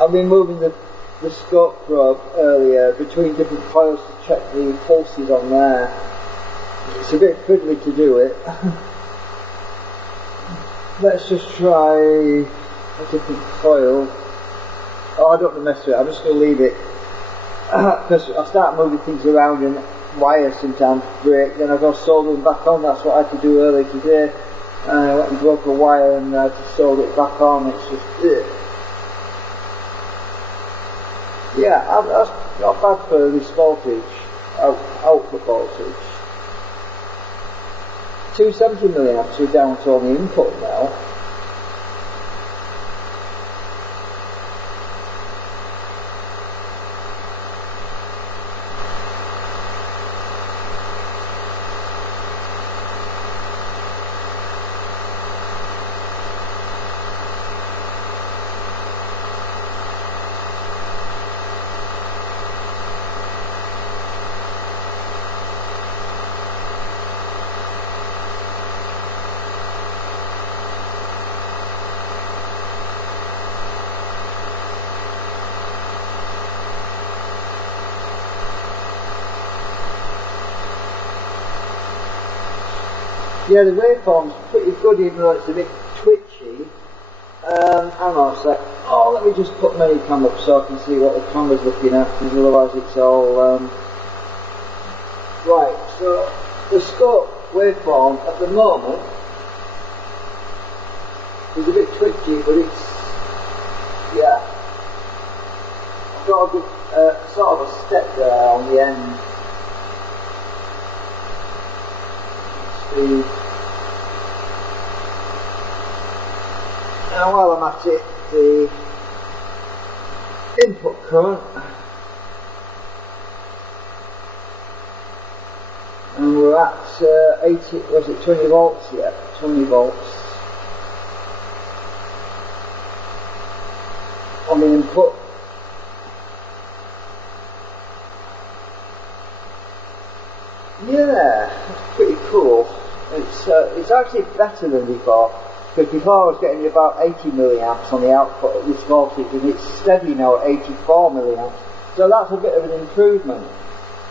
I've been moving the scope probe earlier between different coils to check the pulses on there. It's a bit fiddly to do it. Let's just try a different coil. Oh, I don't want to mess with it, I'm just going to leave it. Because I start moving things around and wires sometimes break, then I go solder them back on. That's what I had to do earlier today. I went and broke a wire and I had to solder it back on. It's just, yeah, that's not bad for this voltage, output voltage. 270 milliamps, we're down to on the input now. Yeah, the waveform's pretty good, even though it's a bit twitchy. Hang on a sec. Oh, let me just put many cam up so I can see what the camera's looking at, because otherwise it's all... Right, so the scope waveform at the moment is a bit twitchy, but it's... yeah. I've got a good sort of a step there on the end. now while I'm at it, the input current, and we're at 80, was it 20 volts? Yeah, 20 volts on the input. Yeah, it's pretty cool. It's actually better than before, because before I was getting about 80 milliamps on the output at this voltage, and it's steady now at 84 milliamps. So that's a bit of an improvement,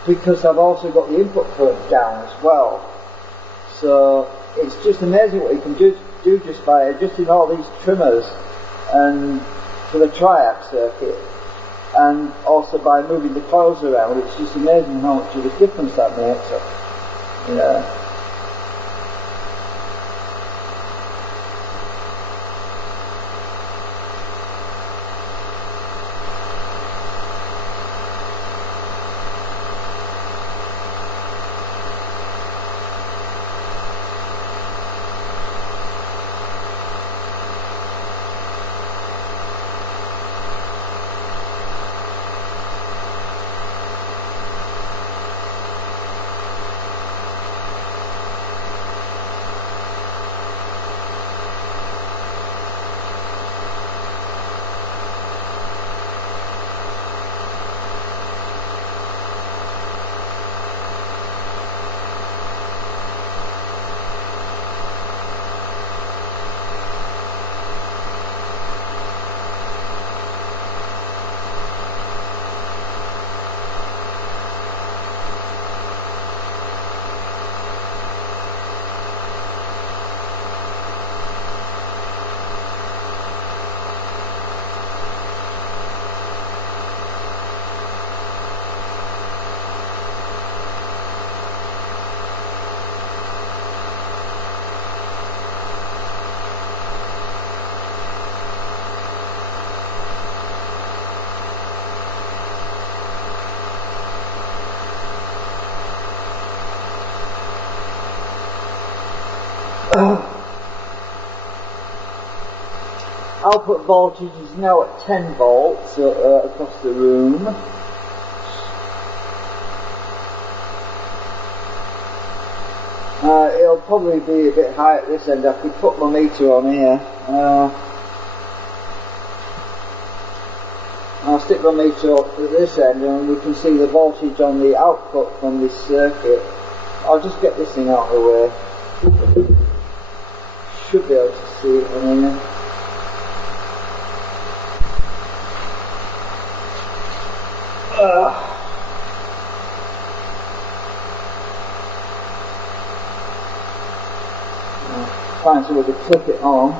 because I've also got the input current down as well. So it's just amazing what you can do just by adjusting all these trimmers and for the triac circuit, and also by moving the coils around. It's just amazing how much of a difference that makes. Yeah. Output voltage is now at 10 volts across the room. It'll probably be a bit high at this end. I could put my meter on here. I'll stick my meter up at this end and we can see the voltage on the output from this circuit. I'll just get this thing out of the way. Should be able to see it on here. Find somewhere to clip it on.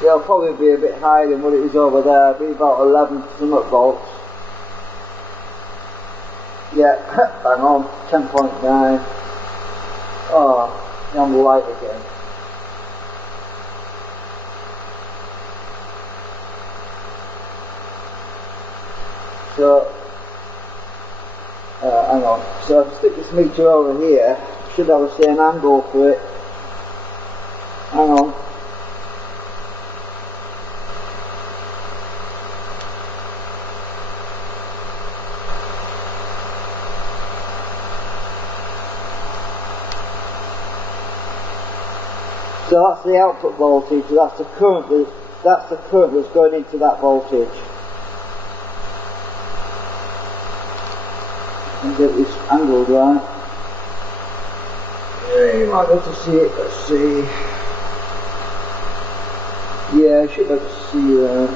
It'll probably be a bit higher than what it is over there. It'll be about 11 somewhat volts. Yeah, bang on, 10.9. Oh, on the light again. So, hang on. So if I stick this meter over here, I should have the same angle for it. Hang on. So that's the output voltage, that's the current that's going into that voltage. And get this angled right. Yeah, you might be able to see it, let's see. Yeah, I should be able to see that.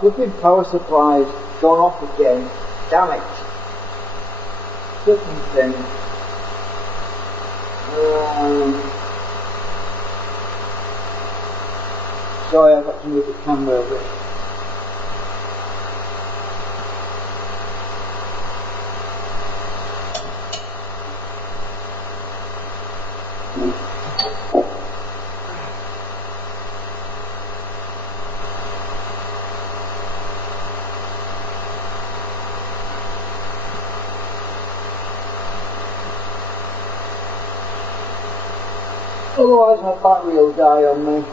Flipping power supply's gone off again. Damn it. Flipping thing. Sorry, I've got to move the camera a bit. Otherwise my battery will die on me.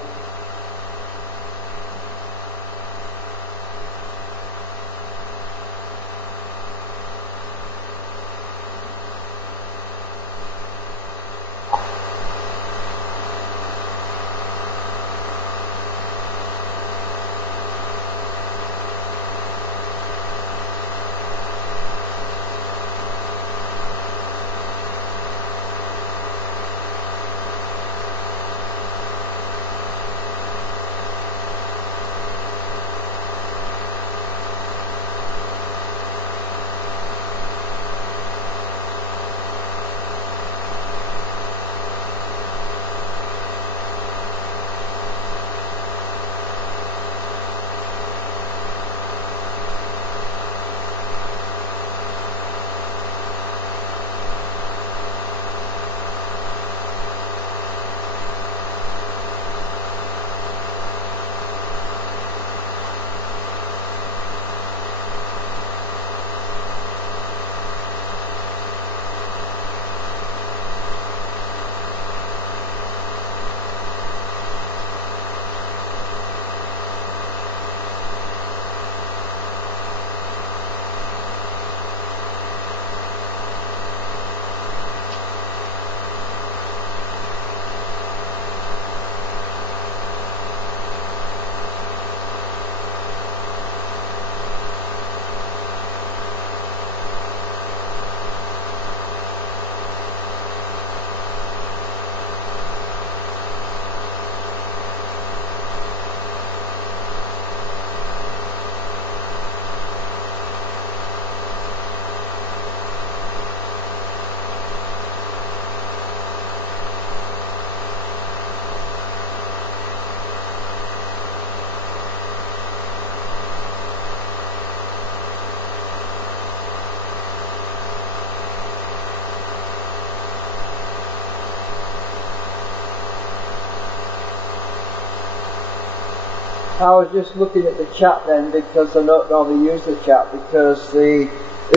I was just looking at the chat then because I don't normally use the chat because the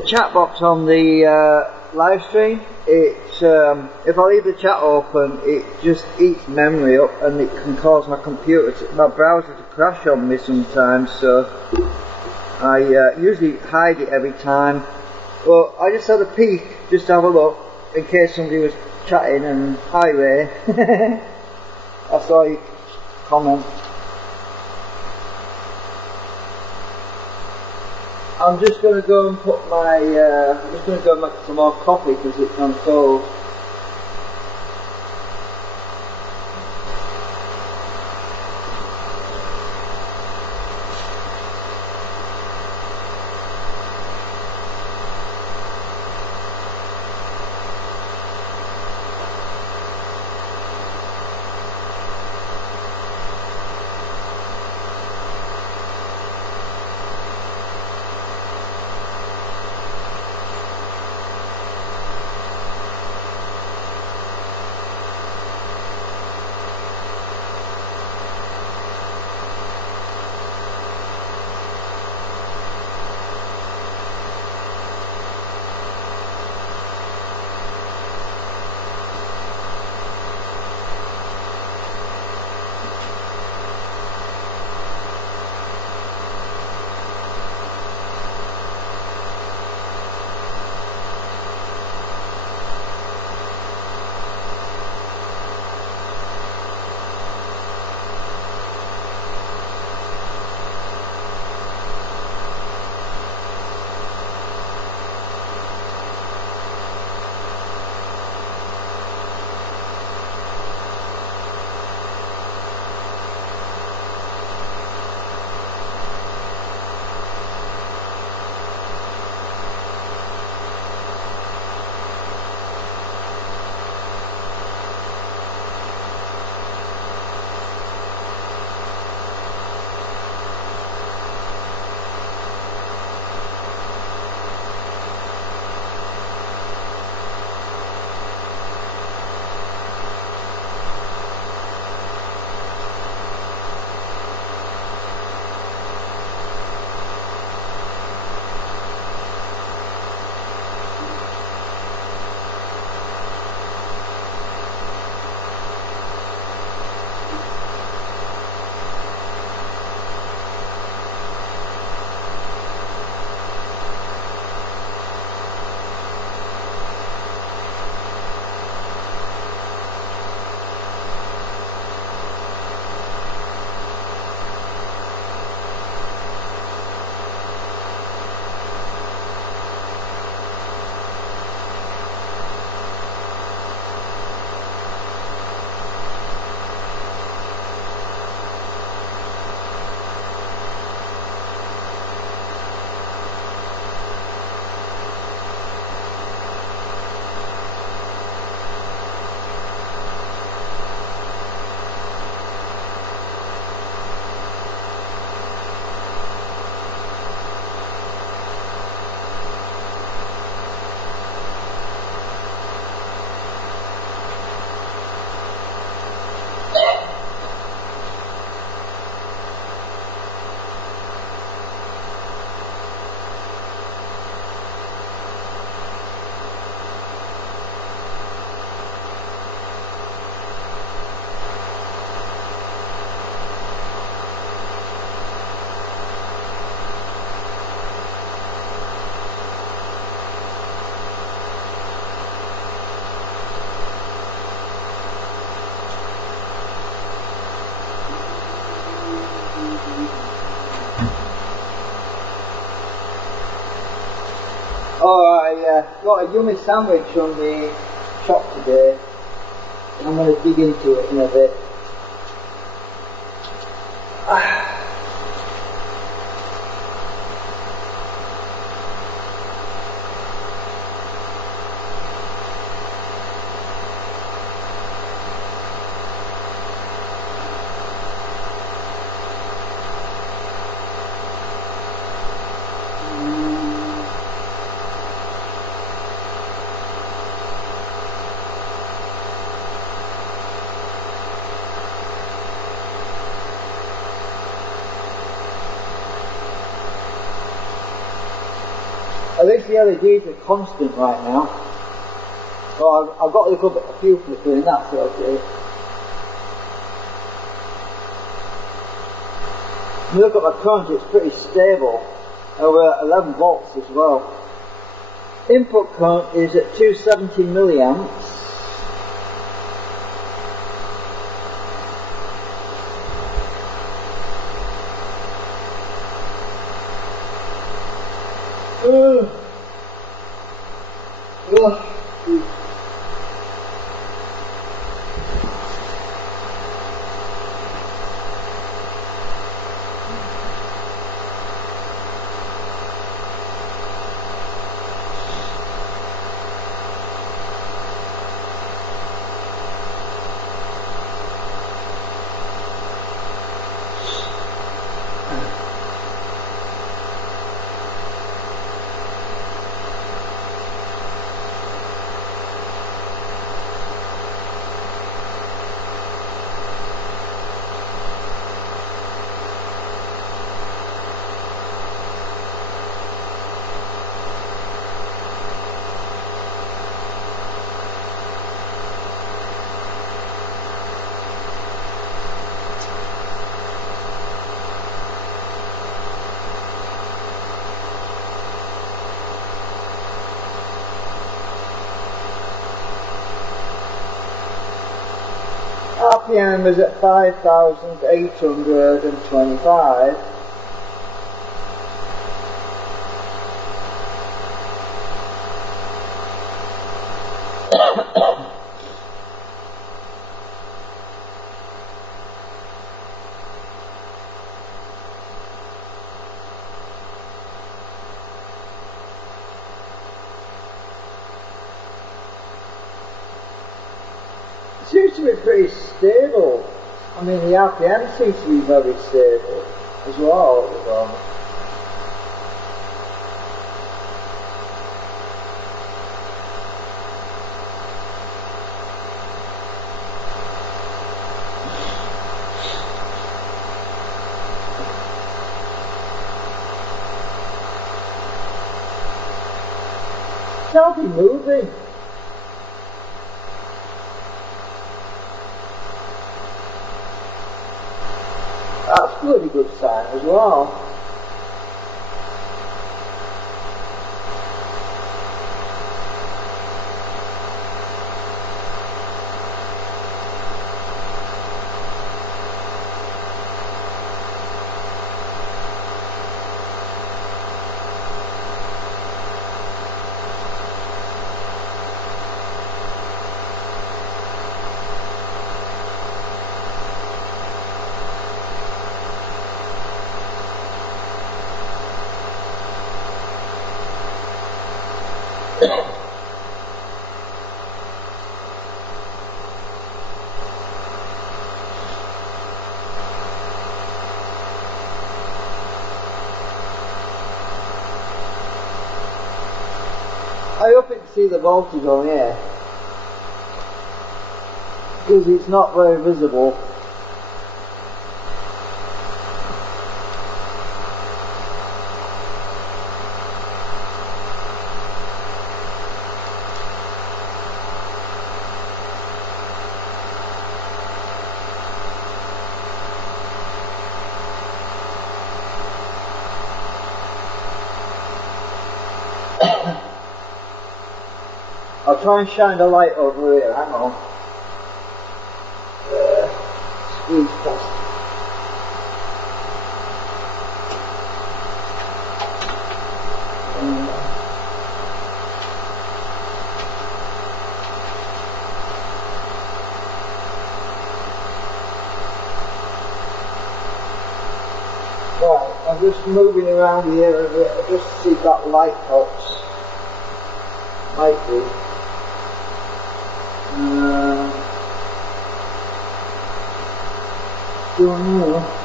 chat box on the live stream, if I leave the chat open it just eats memory up and it can cause my browser to crash on me sometimes, so I usually hide it every time. But I just had a peek just to have a look in case somebody was chatting, and hi Ray. I saw you comment. I'm just going to go and put my, I'm just going to go and make some more coffee because it's on cold. got a yummy sandwich from the shop today, and I'm going to dig into it in a bit. At least the LEDs are constant right now. So I've got a few flickering, that's okay. When you look at my current, it's pretty stable, over 11 volts as well. Input current is at 270 milliamps. RPM is at 5,825. Seems to be pretty stable. I mean, the RPM seems to be very stable as well at the moment. It's hardly moving. That's a bloody good sign as well. I hope you can see the voltage on here, because it's not very visible. I'll try and shine the light over here, hang on. Squeeze past. I'm just moving around here and I just see that light box. Might be. Don't know.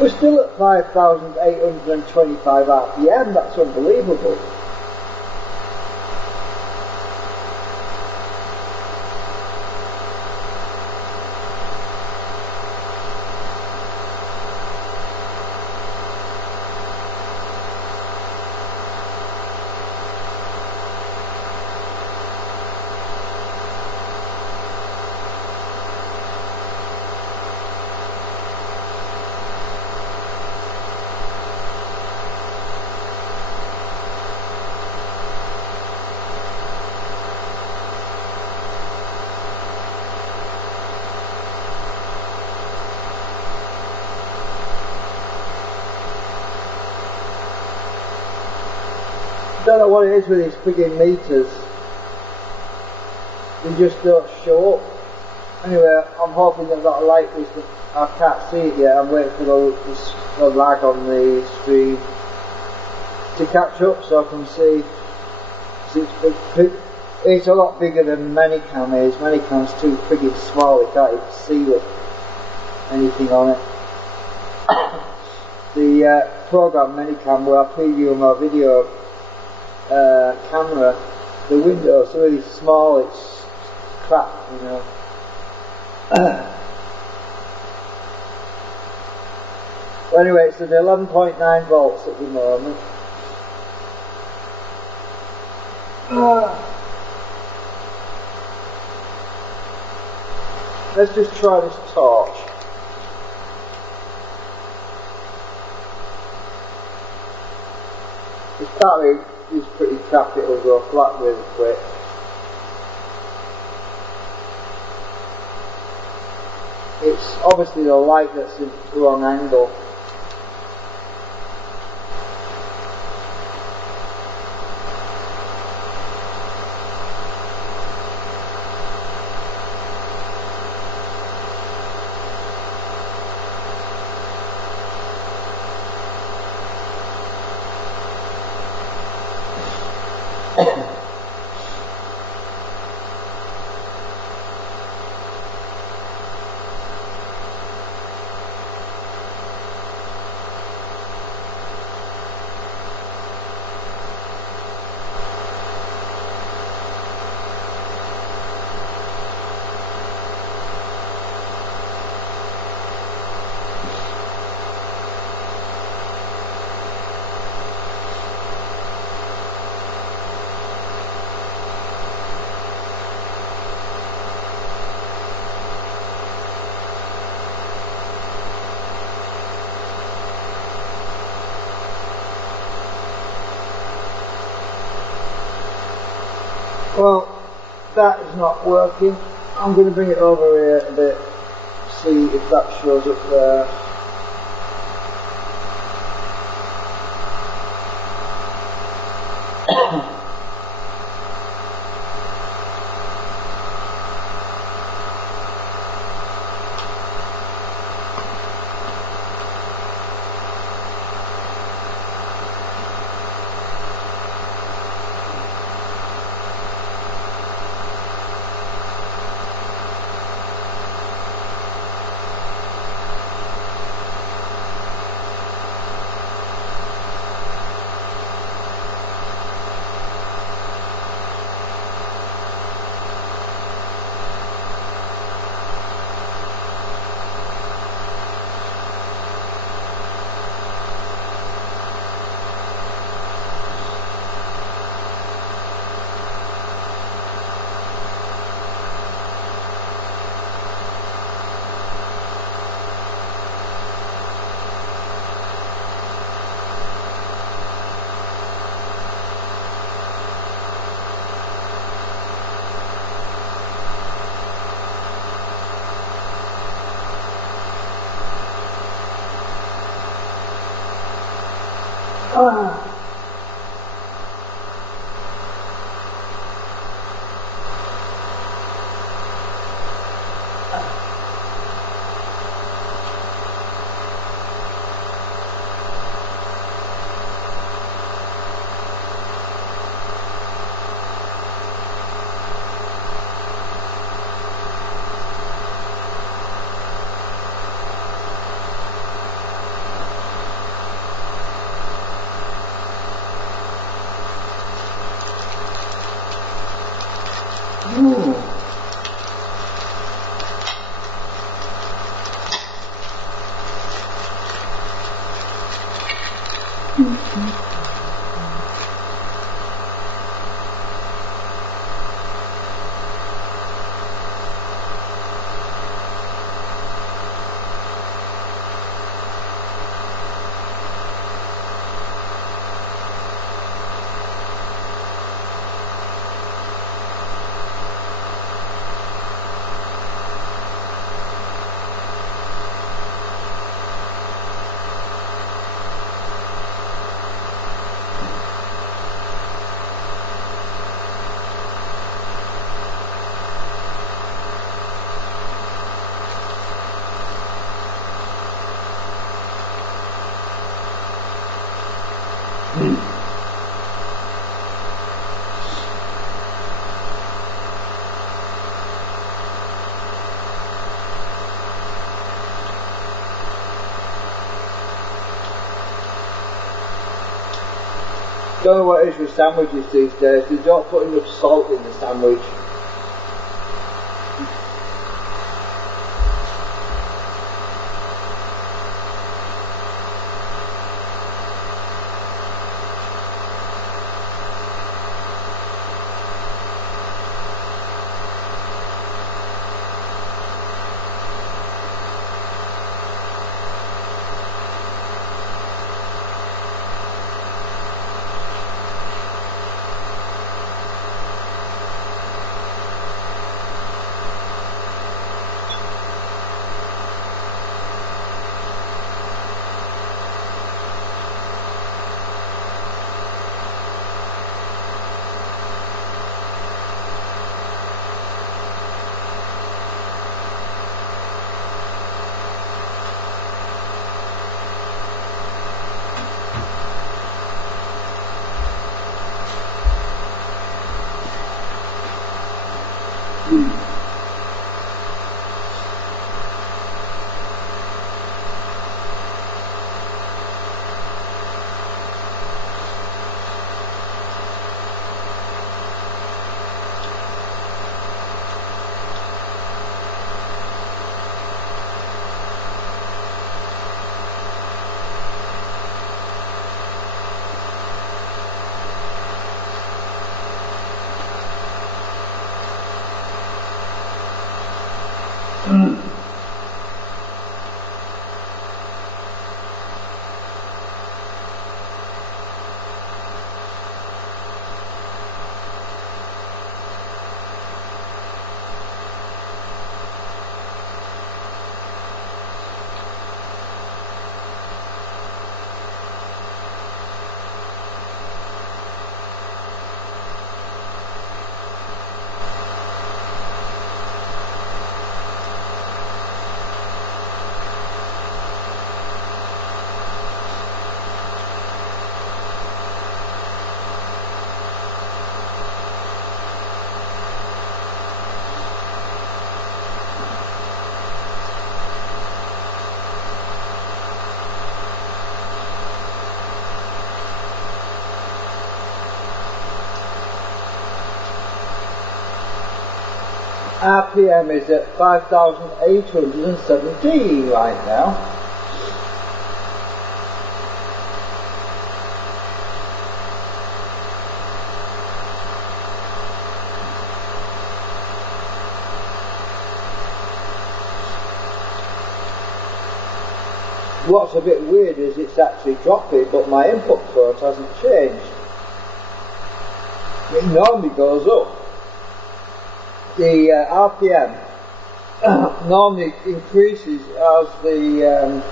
We're still at 5,825 RPM, that's unbelievable. Don't know what it is with these frigging meters. They just don't show up. Anyway, I'm hoping that that light is. I can't see it yet. I'm waiting for the lag on the stream to catch up so I can see. It's a lot bigger than Manicam is. Manicam's too frigging small. You can't even see anything on it. The program Manicam, where I preview my video camera, the windows are really small, it's crap, you know. Well, anyway, it's at 11.9 volts at the moment. Let's just try this torch. This battery is pretty crap, it'll go flat really quick. It's obviously the light that's in the wrong angle. Well, that is not working. I'm going to bring it over here a bit, see if that shows up there. Ah. Don't know what it is with sandwiches these days. They don't put enough salt in the sandwich. RPM is at 5,817 right now. What's a bit weird is it's actually dropping, but my input float hasn't changed. It normally goes up. The RPM normally increases as the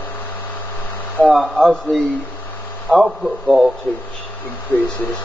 output voltage increases.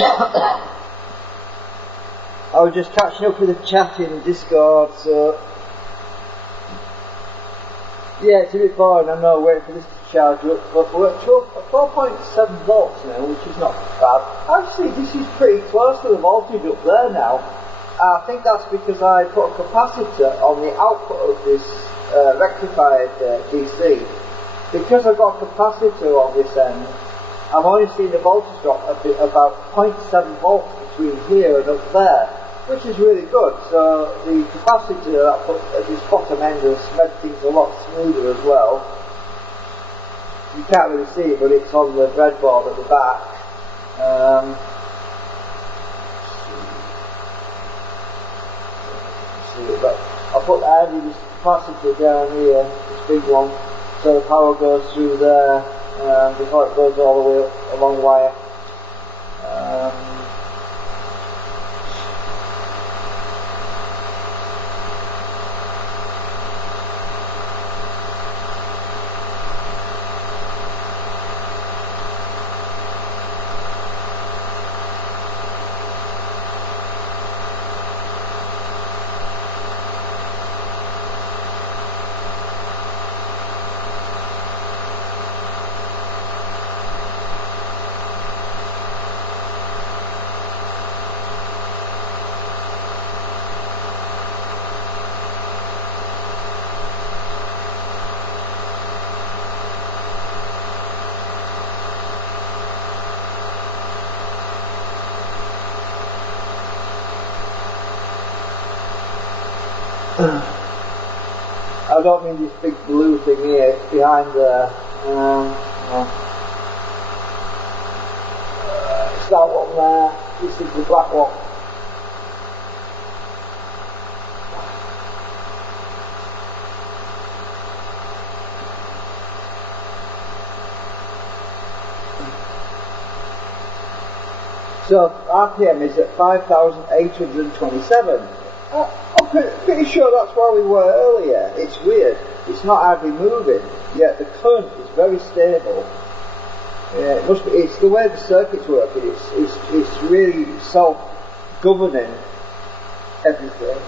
I was just catching up with the chat in Discord, so yeah, it's a bit boring, I know, waiting for this to charge up, but we're at 4.7 volts now, which is not bad. Actually, this is pretty close to the voltage up there now. I think that's because I put a capacitor on the output of this rectified DC. Because I've got a capacitor on this end, I'm only seeing the voltage drop a bit, about 0.7 volts between here and up there, which is really good. So the capacitor that I put at this bottom end has made things a lot smoother as well. You can't really see it, but it's on the breadboard at the back. But I put the heavy capacitor down here, this big one, so the power goes through there before it goes all the way up a long wire. I don't mean this big blue thing here, it's behind there. It's that one there, this is the black one. So RPM is at 5,827. I'm pretty sure that's where we were earlier. It's weird. It's not hardly moving, yet the current is very stable. Yeah, it must be. It's the way the circuit's working. It's really self-governing everything.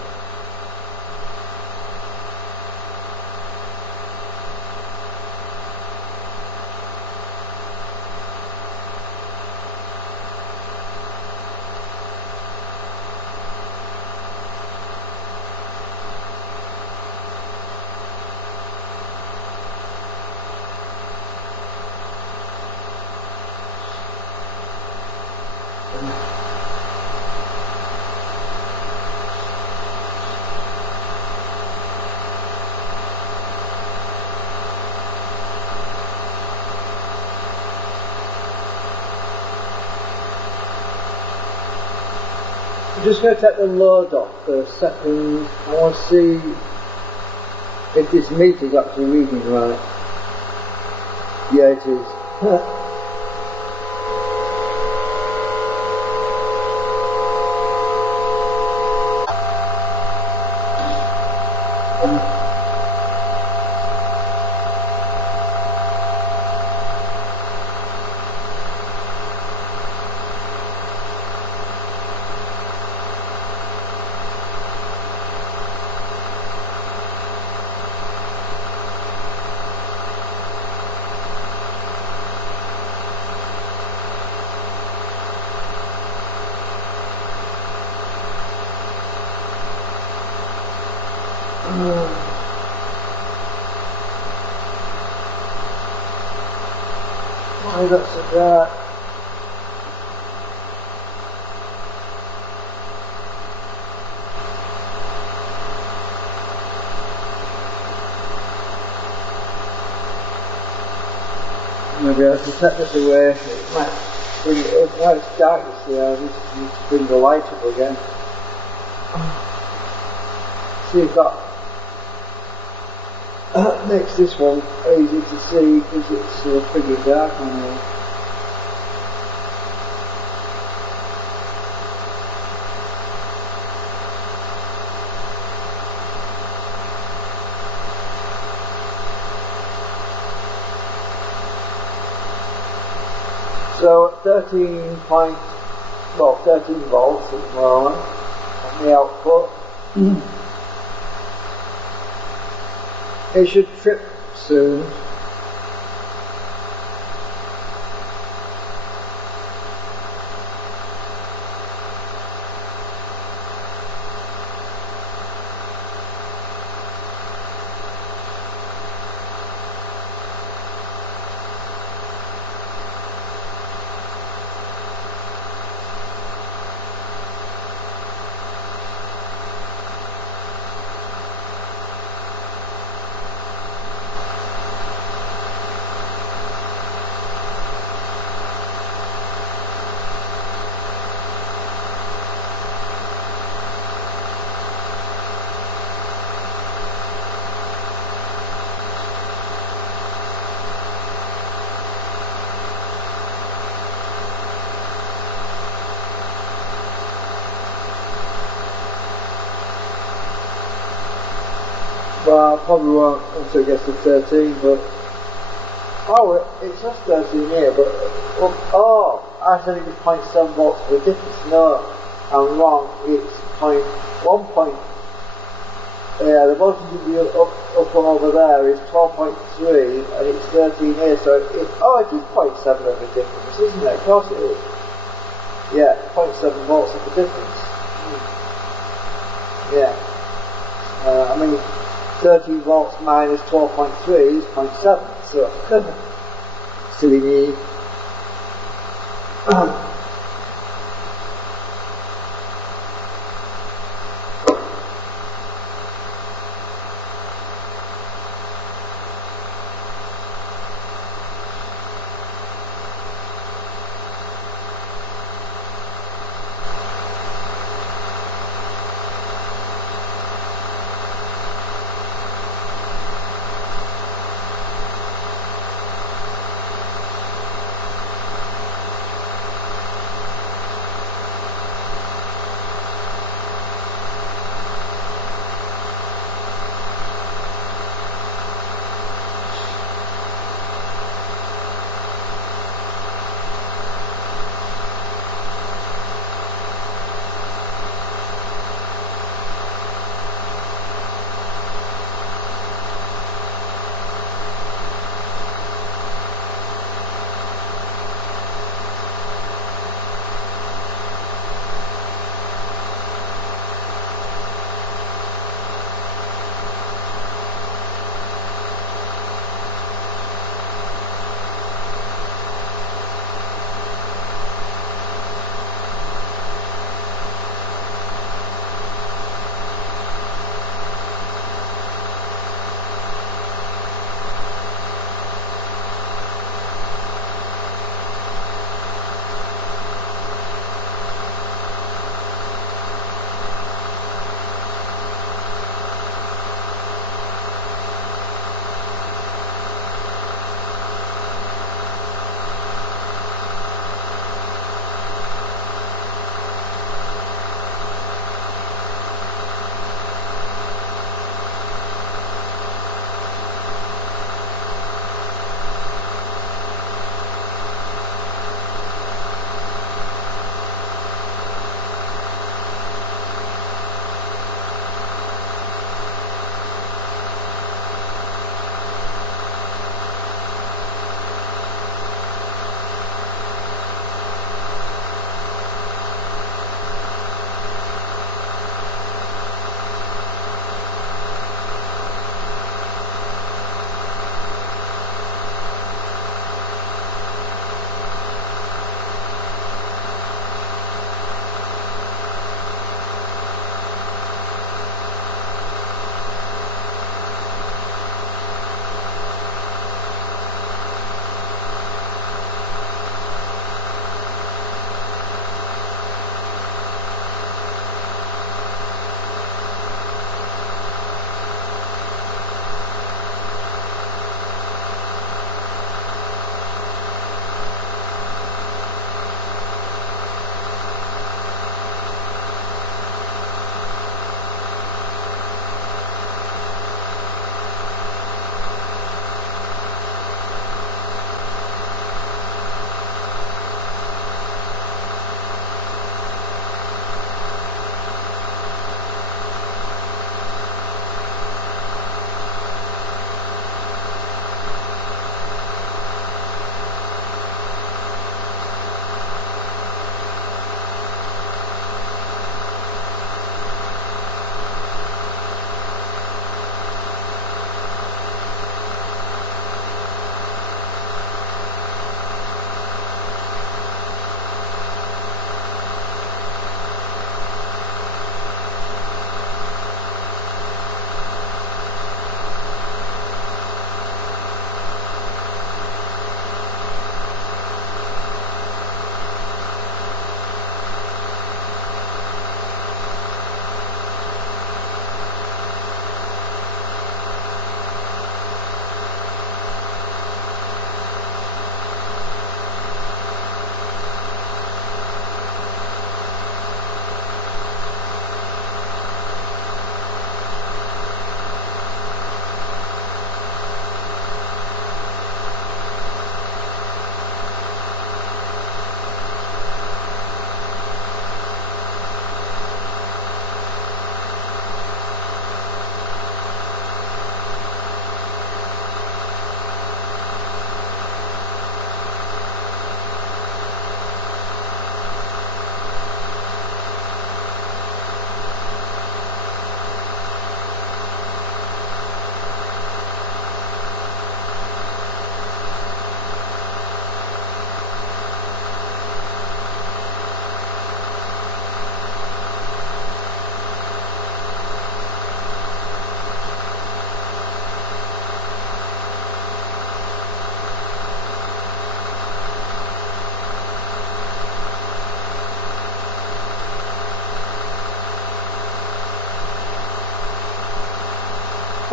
I'm just going to take the load off for a second. I want to see if this meter's actually reading right. Yeah, it is. Why that's a dark. Maybe I should set this away. It might bring it up. Now it's dark, you see. I just need to bring the light up again. See if that makes this one easy to see because it's pretty dark on here. So 13.5 well, 13 volts at the moment on the output. It should trip soon. Well, I probably won't until it gets to 13, but oh, it says 13 here, but oh, I said it was 0.7 volts for the difference. No, I'm wrong. It's 1. Yeah, the voltage of the up one over there is 12.3, and it's 13 here. So it is 0.7 of the difference, isn't it? Of course it is. Yeah, 0.7 volts of the difference. Yeah. I mean, 13 volts minus 12.3 is 0.7, so silly me.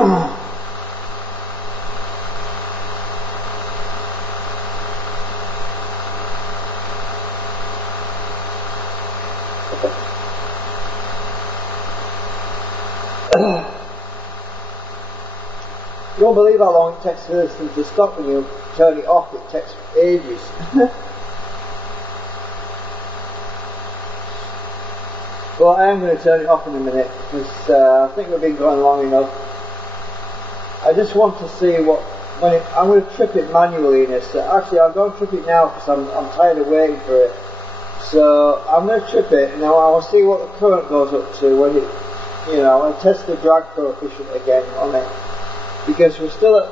You won't believe how long it takes for this thing to stop. When you turn it off, it takes ages. Well, I am going to turn it off in a minute, because I think we've been going long enough. I just want to see what, I'm going to trip it manually in this. Actually, I'll go and trip it now, because I'm tired of waiting for it. So, I'm going to trip it, now I'll see what the current goes up to when it, I'll test the drag coefficient again on it. Because we're still at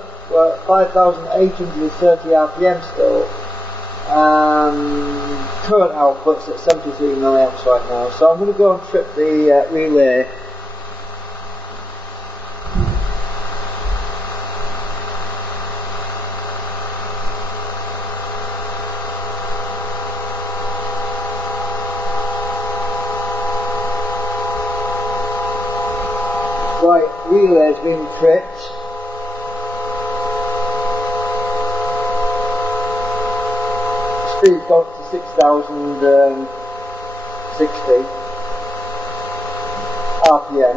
5,830 RPM still. Current output's at 73 milliamps right now, so I'm going to go and trip the relay. Right, relay's been tripped. Speed got to 6,060 RPM.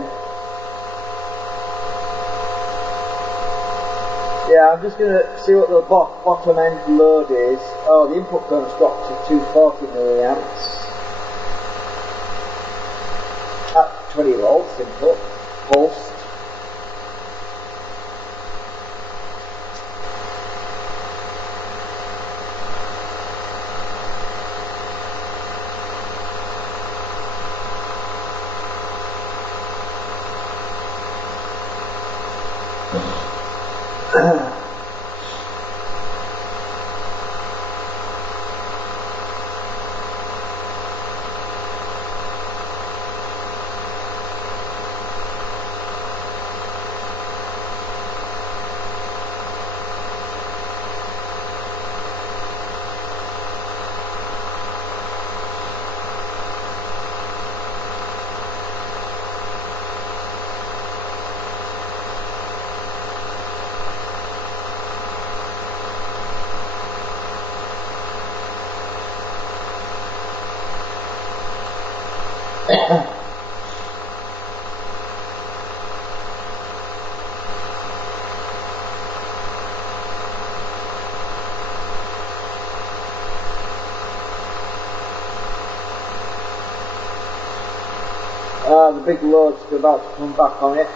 Yeah, I'm just going to see what the bottom end load is. Oh, the input current's dropped to 240 milliamps at 20 volts input, pulsed. The big load's about to come back on it.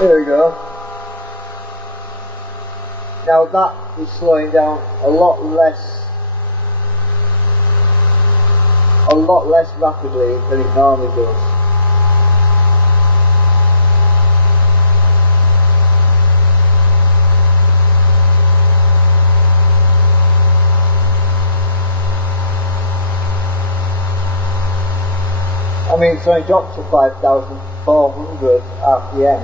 There we go. Now that is slowing down a lot less rapidly than it normally does. I mean, it's only dropped to 5,400 RPM.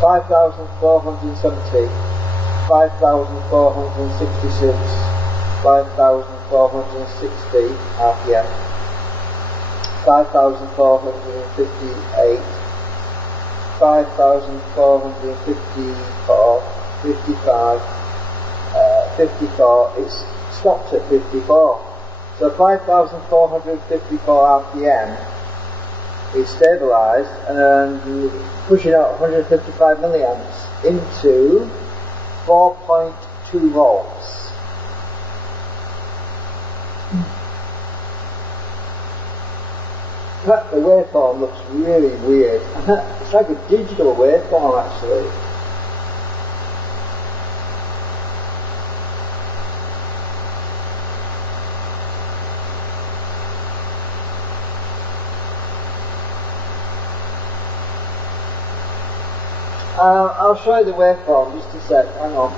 5,470, 5,466, 5,460 RPM, 5,458, 5,454, 55, 54, it's stopped at 54. So 5,454 RPM is stabilised and pushing out 155 milliamps into 4.2 volts. fact, the waveform looks really weird. It's like a digital waveform actually. I'll show you the waveform just a sec, hang on.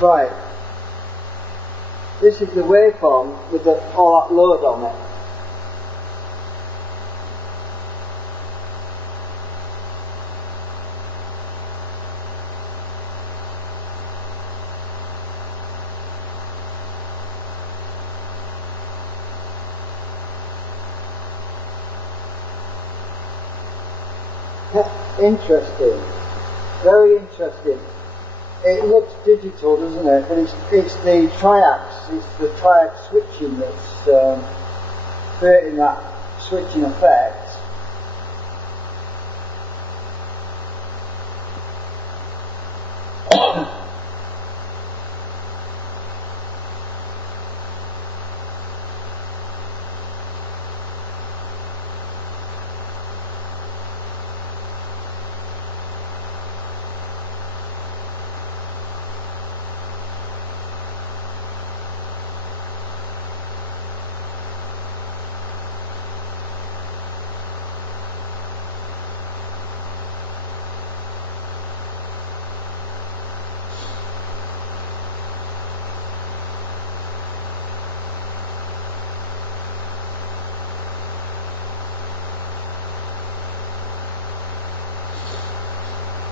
Right. This is the waveform with all that load on it. Interesting, very interesting. It looks digital, doesn't it? But it's the triacs, it's the triac switching that's creating that switching effect.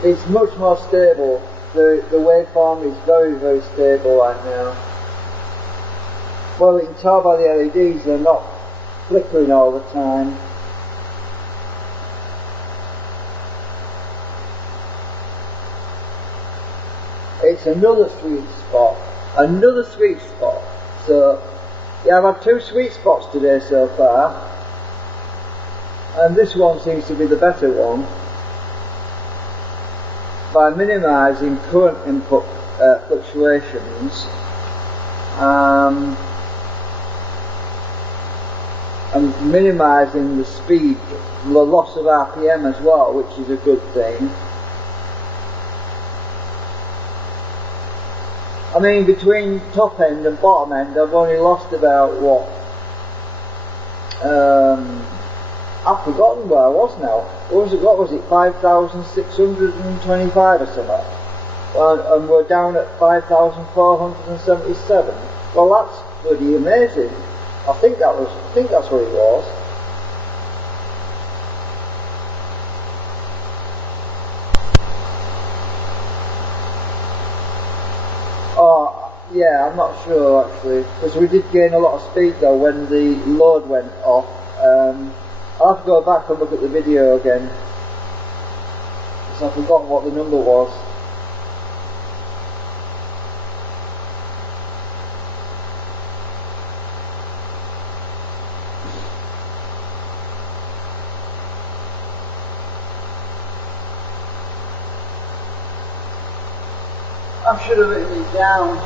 It's much more stable. The waveform is very, very stable right now. Well, you can tell by the LEDs they're not flickering all the time. It's another sweet spot. Another sweet spot. So, yeah, I've had 2 sweet spots today so far. And this one seems to be the better one. By minimising current input fluctuations and minimising the speed, the loss of RPM as well, which is a good thing. I mean, between top end and bottom end I've only lost about what? I've forgotten where I was now. What was it, 5,625 or something? Well, and we're down at 5,477. Well, that's bloody amazing. I think that's what it was. Oh, yeah, I'm not sure actually, because we did gain a lot of speed though when the load went off. I'll have to go back and look at the video again, because I've forgotten what the number was. I should have written it down.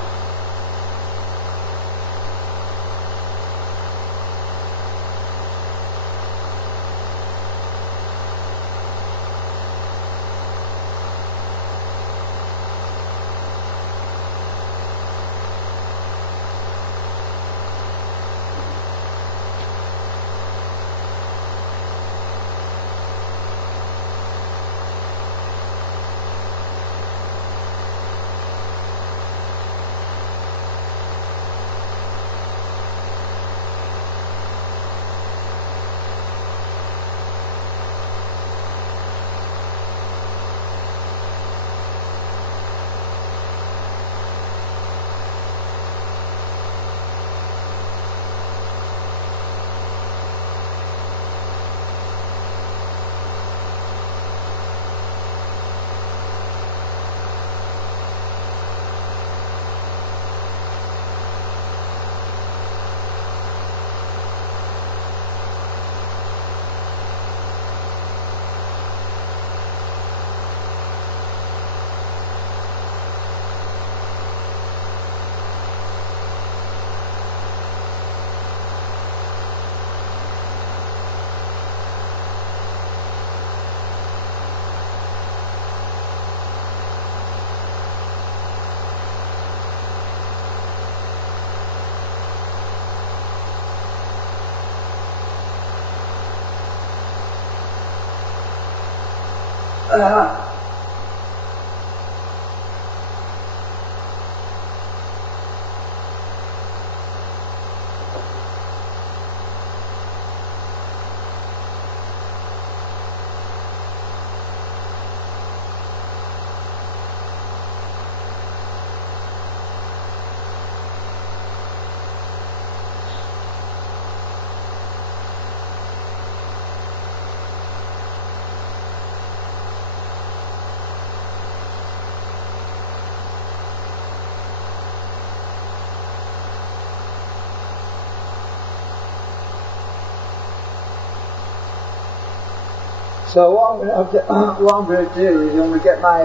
So what I'm going to do is I'm going to get my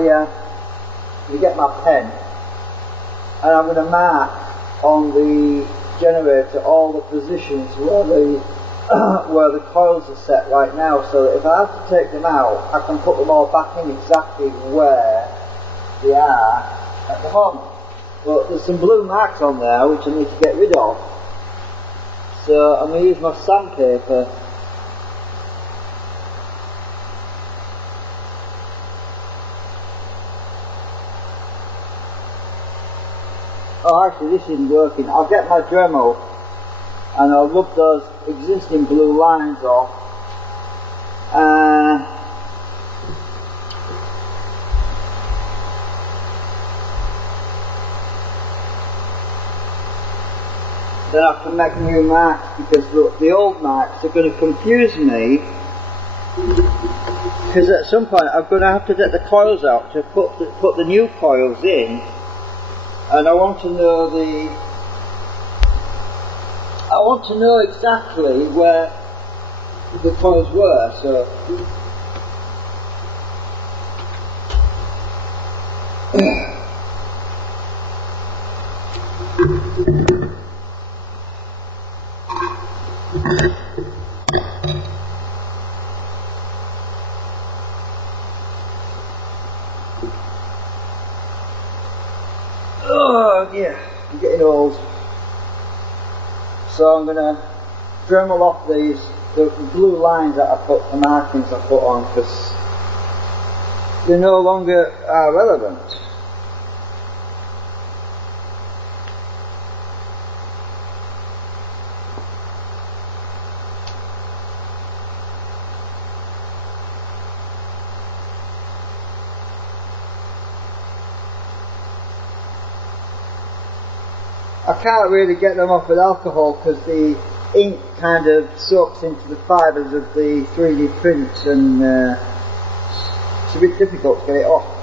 pen, and I'm going to mark on the generator all the positions where the coils are set right now, so that if I have to take them out, I can put them all back in exactly where they are at the moment. But there's some blue marks on there which I need to get rid of, so I'm going to use my sandpaper. Oh, actually this isn't working. I'll get my Dremel and I'll rub those existing blue lines off. Then I can make new marks, because the old marks are going to confuse me, because at some point I'm going to have to get the coils out to put the new coils in. And I want to know exactly where the coils were, so oh yeah, I'm getting old. So I'm going to Dremel off the blue lines that I put, the markings I put on, because they no longer are relevant. I can't really get them off with alcohol because the ink kind of soaks into the fibres of the 3D prints, and it's a bit difficult to get it off.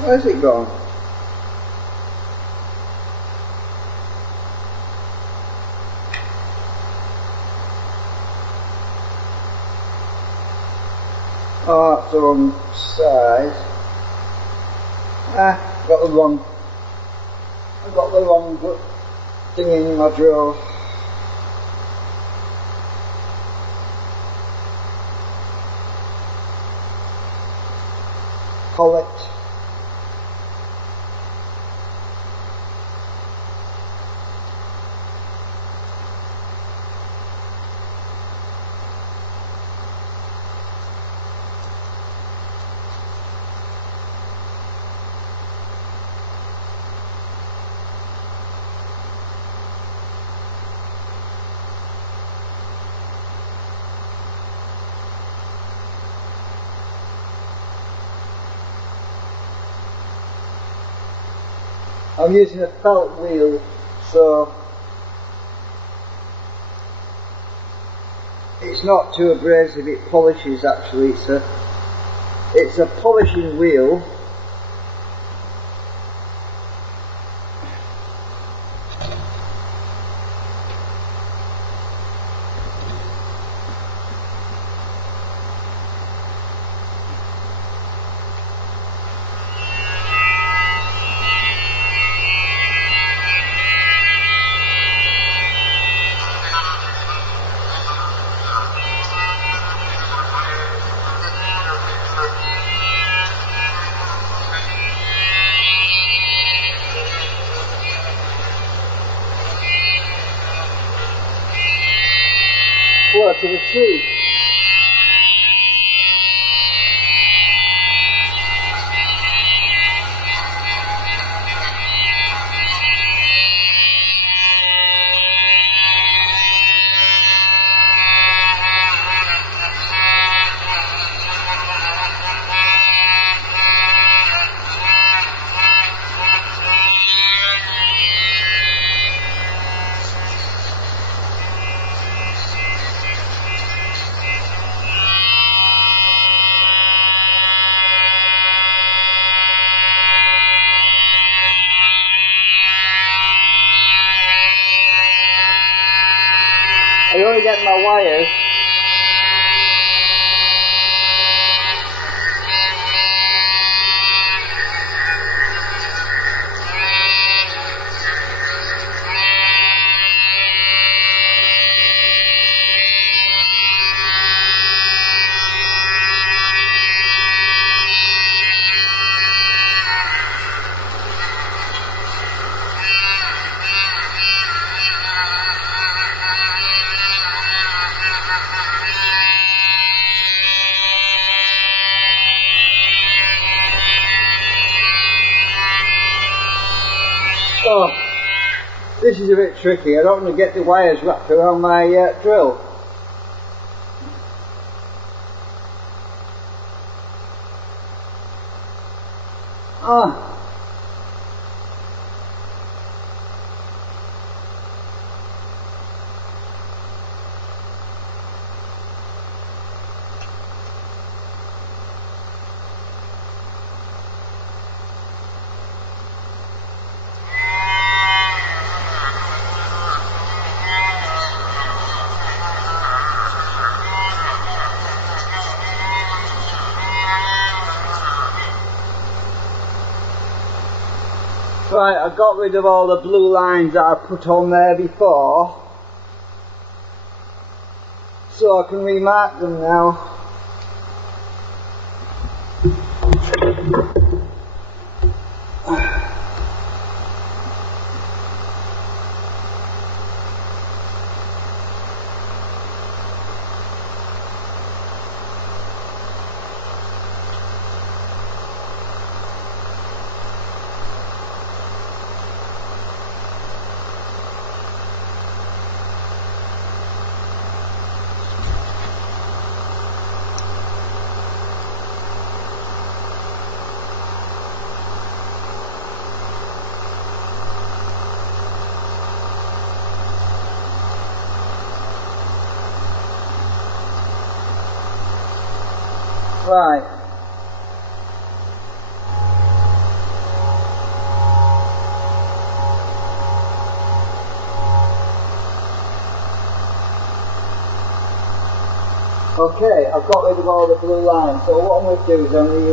Where's it gone? Oh, that's the wrong size. I've got the wrong thing in my drawer. Collect. I'm using a felt wheel, so not too abrasive, it polishes actually. It's a polishing wheel. What, to the tree? I only get my wires. Oh, this is a bit tricky. I don't want to get the wires wrapped around my drill. Ah. Right, I got rid of all the blue lines that I put on there before, so I can remark them now. Right. Okay, I've got rid of all the blue lines, so what I'm going to do is I'm going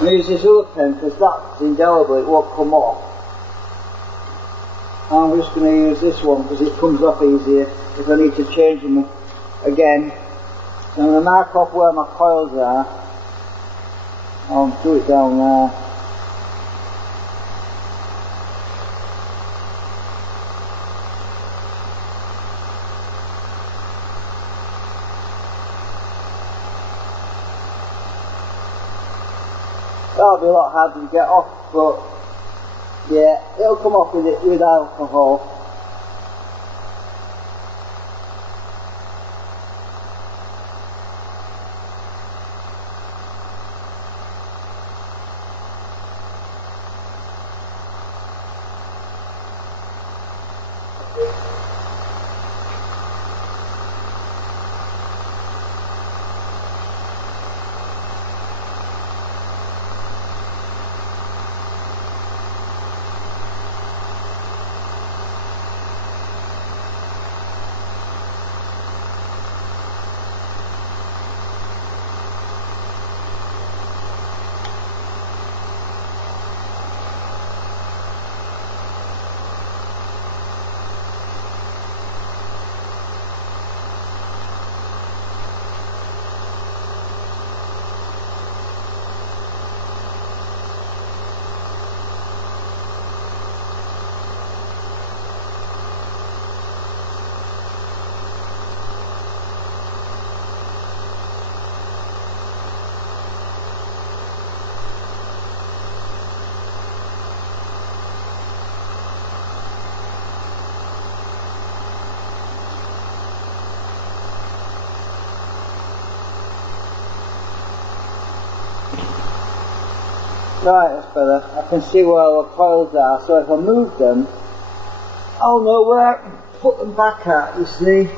to use this other pen, because that's indelible, it won't come off. I'm just going to use this one because it comes off easier if I need to change them again. So I'm going to mark off where my coils are. I'll do it down there. That'll be a lot harder to get off, but yeah, it'll come off with alcohol. Right, that's better. I can see where the coils are, so if I move them, I'll know where I can put them back at, you see.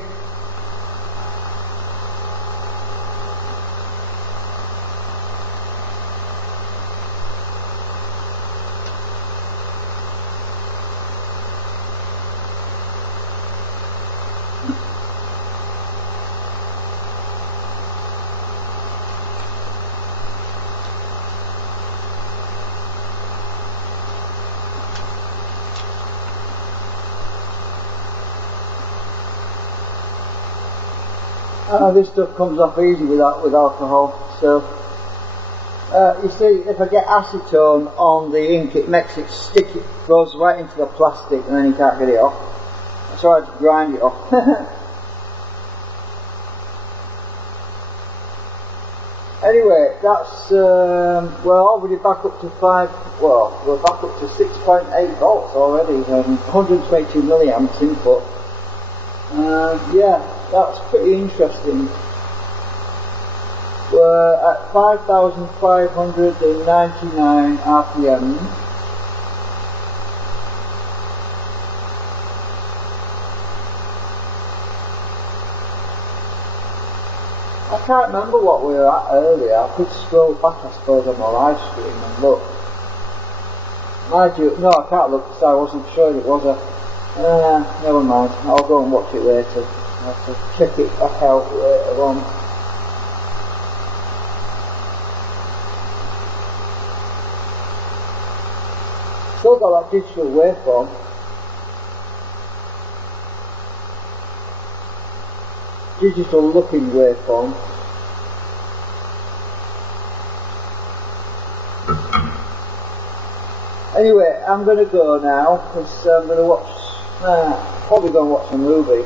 This stuff comes off easy with alcohol, so you see, if I get acetone on the ink, it makes it stick, it goes right into the plastic and then you can't get it off. So I have to grind it off. Anyway, that's we're already back up to we're back up to 6.8 volts already, 122 milliamps input. Yeah, that's pretty interesting. We're at 5,599 RPM. I can't remember what we were at earlier. I could scroll back, I suppose, on my live stream and look. Mind you, no, I can't look because I wasn't sure it was a... never mind, I'll go and watch it later. I'll have to check it back out later on. Still got that digital waveform. Digital looking waveform. Anyway, I'm going to go now because I'm going to watch, probably going to watch a movie.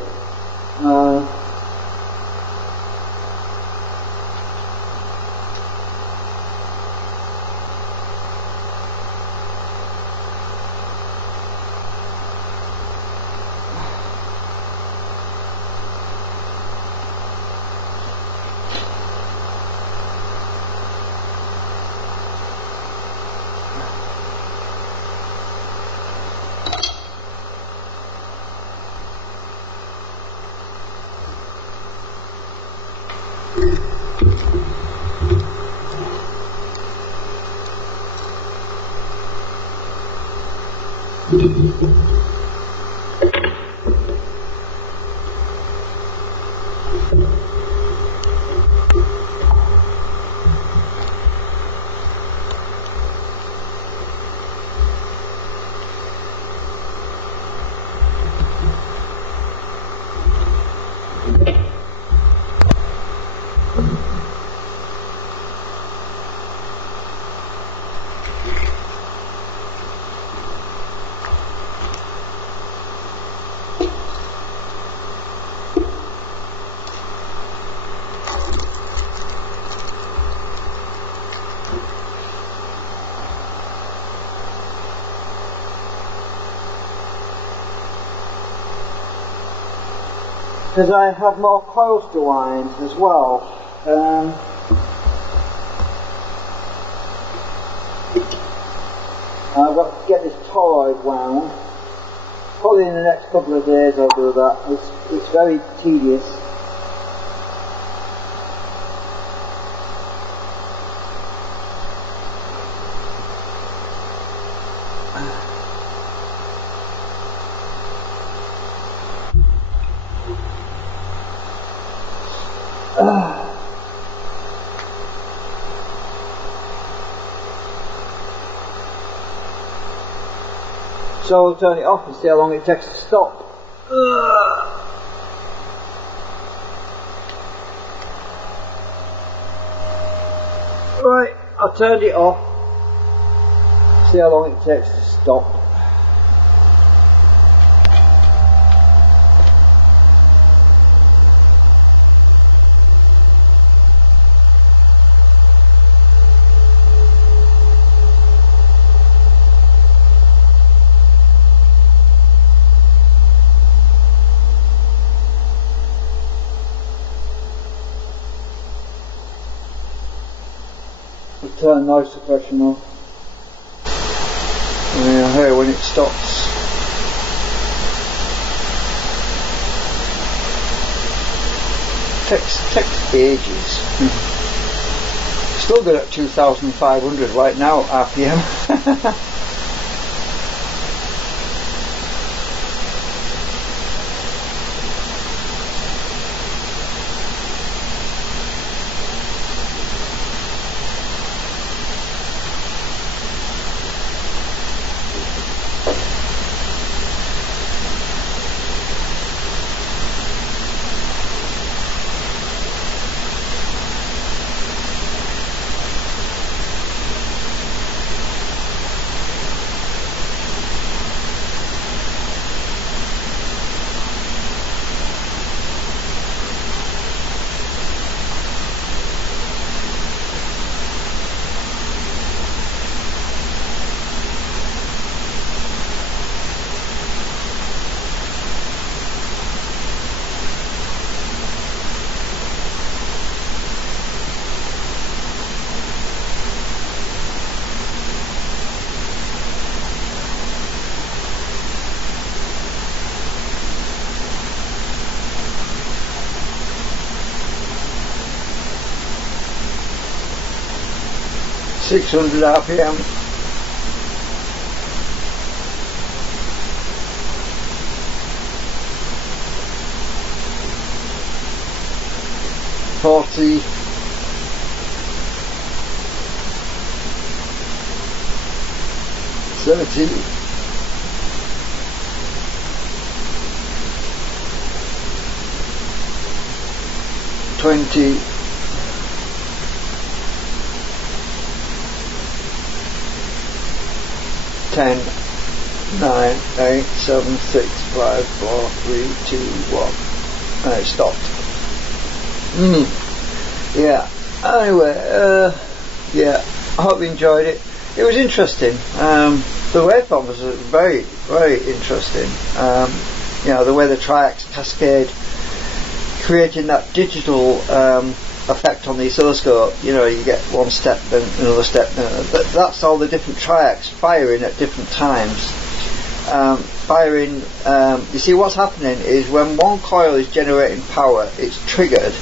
Because I have more coils to wind as well. I've got to get this toroid wound. Probably in the next couple of days I'll do that. It's very tedious. So we'll turn it off and see how long it takes to stop. Right, I turned it off. See how long it takes to stop. Turn noise suppression off. And you'll hear when it stops. Takes ages. Still good at 2,500 right now RPM. 600 RPM. Forty. 30. 20. 10, 9, 8, 7, 6, 5, 4, 3, 2, 1. And it stopped. Yeah. Anyway, yeah. I hope you enjoyed it. It was interesting. The waveform was very, very interesting. You know, the way the triacs cascade, creating that digital effect on the oscilloscope. You know, you get one step, then another step. That's all the different triacs firing at different times. You see, what's happening is when one coil is generating power, it's triggered,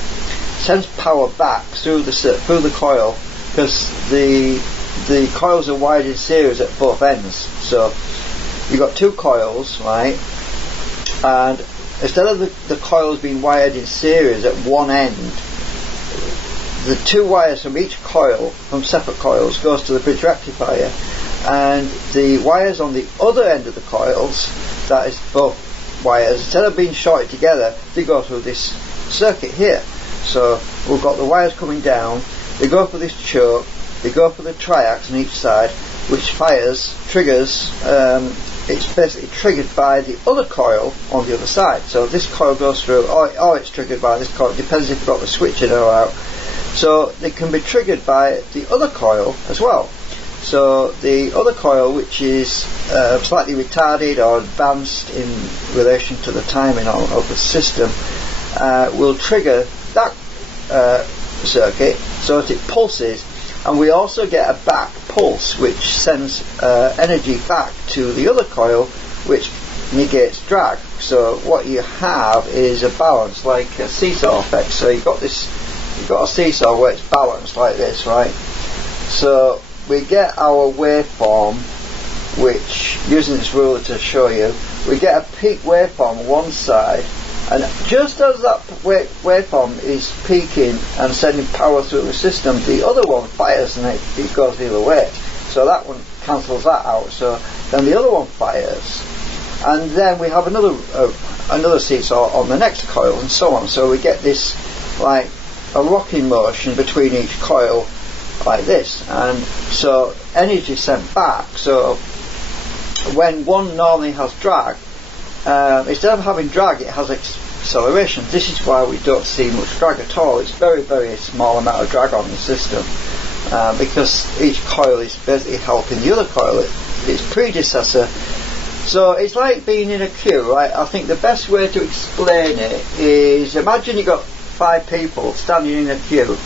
sends power back through the coil, because the coils are wired in series at both ends. So you've got two coils, right? And instead of the coils being wired in series at one end, the two wires from each coil, from separate coils, goes to the bridge rectifier, and the wires on the other end of the coils, that is both wires, instead of being shorted together, they go through this circuit here. So we've got the wires coming down, they go for this choke, they go for the triacs on each side, which triggers, it's basically triggered by the other coil on the other side. So this coil goes through, or it's triggered by this coil, it depends if you've got the switch in or out. So they can be triggered by the other coil as well. So the other coil, which is slightly retarded or advanced in relation to the timing of the system, will trigger that circuit so that it pulses, and we also get a back pulse which sends energy back to the other coil, which negates drag. So what you have is a balance, like a seesaw effect. So you've got a seesaw where it's balanced like this, right? So we get our waveform, which, using this ruler to show you, we get a peak waveform on one side, and just as that waveform is peaking and sending power through the system, the other one fires and it goes the other way. So that one cancels that out. So then the other one fires, and then we have another seesaw on the next coil, and so on. So we get this like a rocking motion between each coil, like this, and so energy sent back. So when one normally has drag, instead of having drag, it has acceleration. This is why we don't see much drag at all. It's very, very small amount of drag on the system, because each coil is basically helping the other coil, its predecessor. So it's like being in a queue, right? I think the best way to explain it is, imagine you've got 5 people standing in a queue,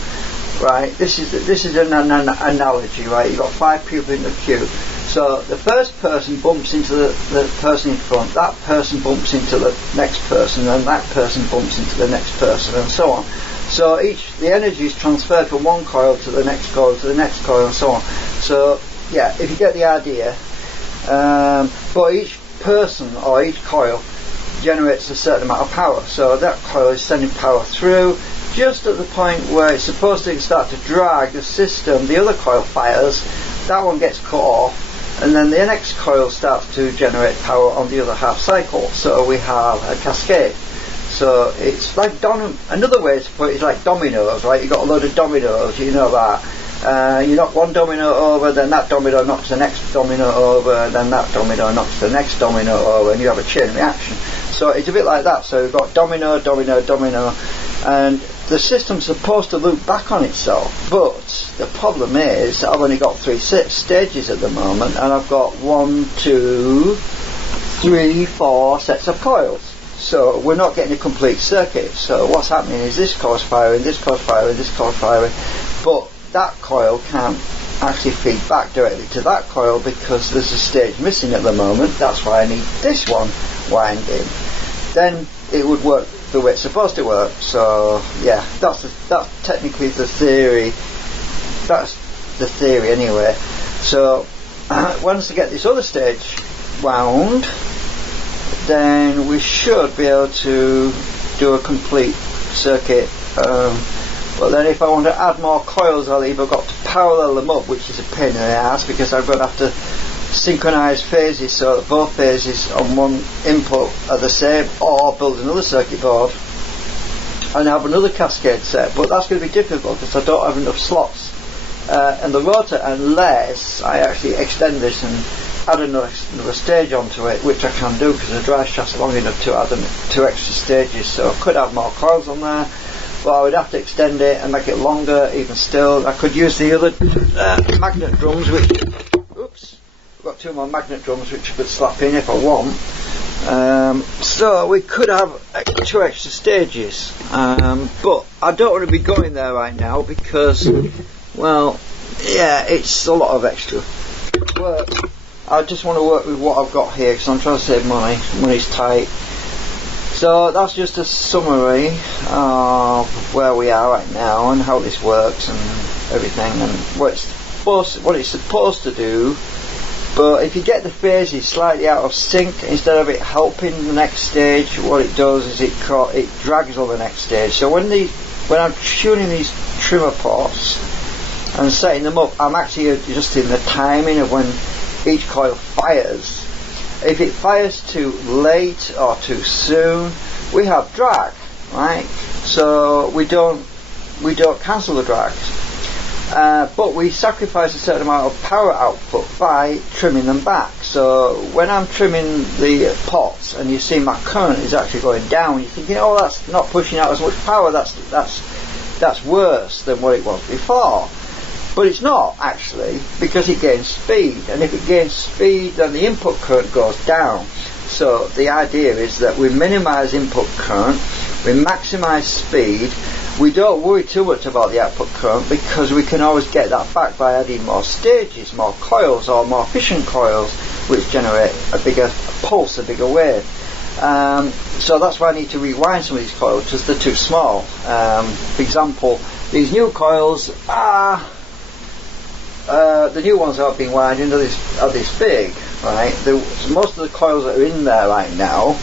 right? This is an analogy, right? You've got 5 people in the queue. So the first person bumps into the person in front, that person bumps into the next person, and that person bumps into the next person, and so on. So the energy is transferred from one coil to the next coil to the next coil, and so on. So yeah, if you get the idea, but each person or each coil generates a certain amount of power. So that coil is sending power through. Just at the point where it's supposed to start to drag the system, the other coil fires, that one gets cut off, and then the next coil starts to generate power on the other half cycle. So we have a cascade. So it's like another way to put it is like dominoes, right? You've got a load of dominoes, you know that. You knock one domino over, then that domino knocks the next domino over, then that domino knocks the next domino over, and you have a chain reaction. So it's a bit like that. So we've got domino, domino, domino, and the system's supposed to loop back on itself, but the problem is I've only got 3 stages at the moment, and I've got 1, 2, 3, 4 sets of coils. So we're not getting a complete circuit. So what's happening is this coil's firing, this coil's firing, this coil's firing, but that coil can't actually feed back directly to that coil because there's a stage missing at the moment. That's why I need this one winding. Then it would work the way it's supposed to work. So yeah, that's technically the theory. That's the theory anyway. So once I get this other stage wound, then we should be able to do a complete circuit. But then if I want to add more coils, I'll either got to parallel them up, which is a pain in the ass because I've got to have to synchronise phases so that both phases on one input are the same, or build another circuit board and have another cascade set. But that's going to be difficult because I don't have enough slots in the rotor unless I actually extend this and add another stage onto it, which I can do because the drive shaft's long enough to add 2 extra stages. So I could have more coils on there, but I would have to extend it and make it longer. Even still, I could use the other magnet drums, which, oops, I've got 2 more magnet drums which I could slap in if I want. So we could have 2 extra stages, but I don't want to be going there right now because, well, yeah, it's a lot of extra work. I just want to work with what I've got here because I'm trying to save money. Money's tight. So that's just a summary of where we are right now and how this works and everything and what it's supposed to do. But if you get the phases slightly out of sync, instead of it helping the next stage, what it does is it drags on the next stage. So when I'm tuning these trimmer ports and setting them up, I'm actually adjusting the timing of when each coil fires. If it fires too late or too soon, we have drag, right? So we don't cancel the drags, but we sacrifice a certain amount of power output by trimming them back. So when I'm trimming the pots and you see my current is actually going down, you're thinking, oh, that's not pushing out as much power. That's worse than what it was before. But it's not actually, because it gains speed, and if it gains speed then the input current goes down. So the idea is that we minimise input current, we maximise speed, we don't worry too much about the output current because we can always get that back by adding more stages, more coils or more efficient coils. which generate a bigger pulse, a bigger wave. So that's why I need to rewind some of these coils because they're too small. For example, these new coils are the new ones I've been winding are this big, right? Most of the coils that are in there right now.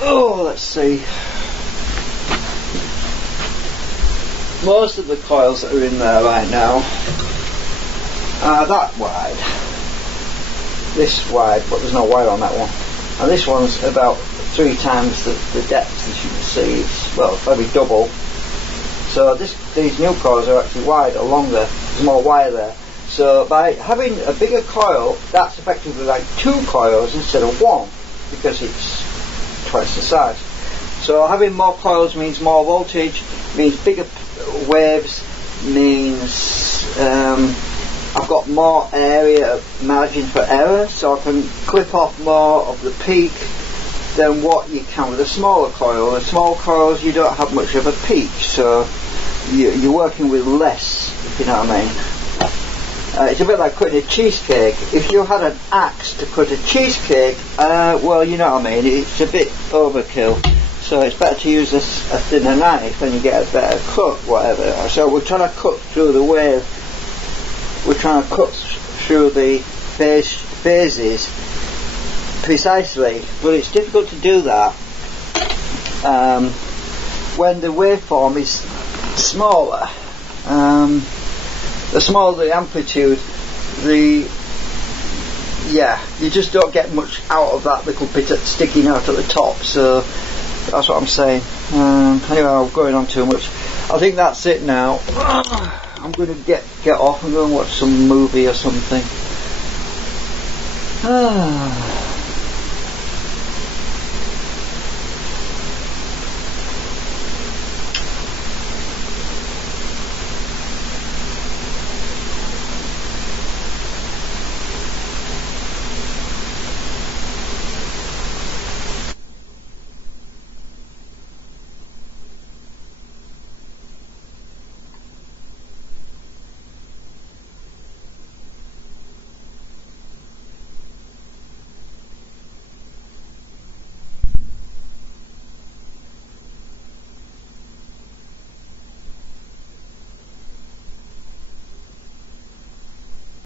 Let's see. Most of the coils that are in there right now are that wide. This wide, but there's no wire on that one. And this one's about 3 times the depth, as you can see. It's, well, maybe double. So these new coils are actually wider, longer. There's more wire there. So by having a bigger coil, that's effectively like 2 coils instead of 1, because it's twice the size. So having more coils means more voltage, means bigger waves, means I've got more area margin for error, so I can clip off more of the peak than what you can with a smaller coil. The small coils, you don't have much of a peak, so you're working with less, if you know what I mean. It's a bit like cutting a cheesecake. If you had an axe to cut a cheesecake, well, you know what I mean, it's a bit overkill. So it's better to use a thinner knife, then you get a better cut, whatever. So we're trying to cut through the wave. We're trying to cut through the phases precisely, but it's difficult to do that when the waveform is smaller. The smaller the amplitude, you just don't get much out of that little bit sticking out at the top. So that's what I'm saying. Anyway, I'm going on too much. I think that's it now. I'm going to get off and go and watch some movie or something.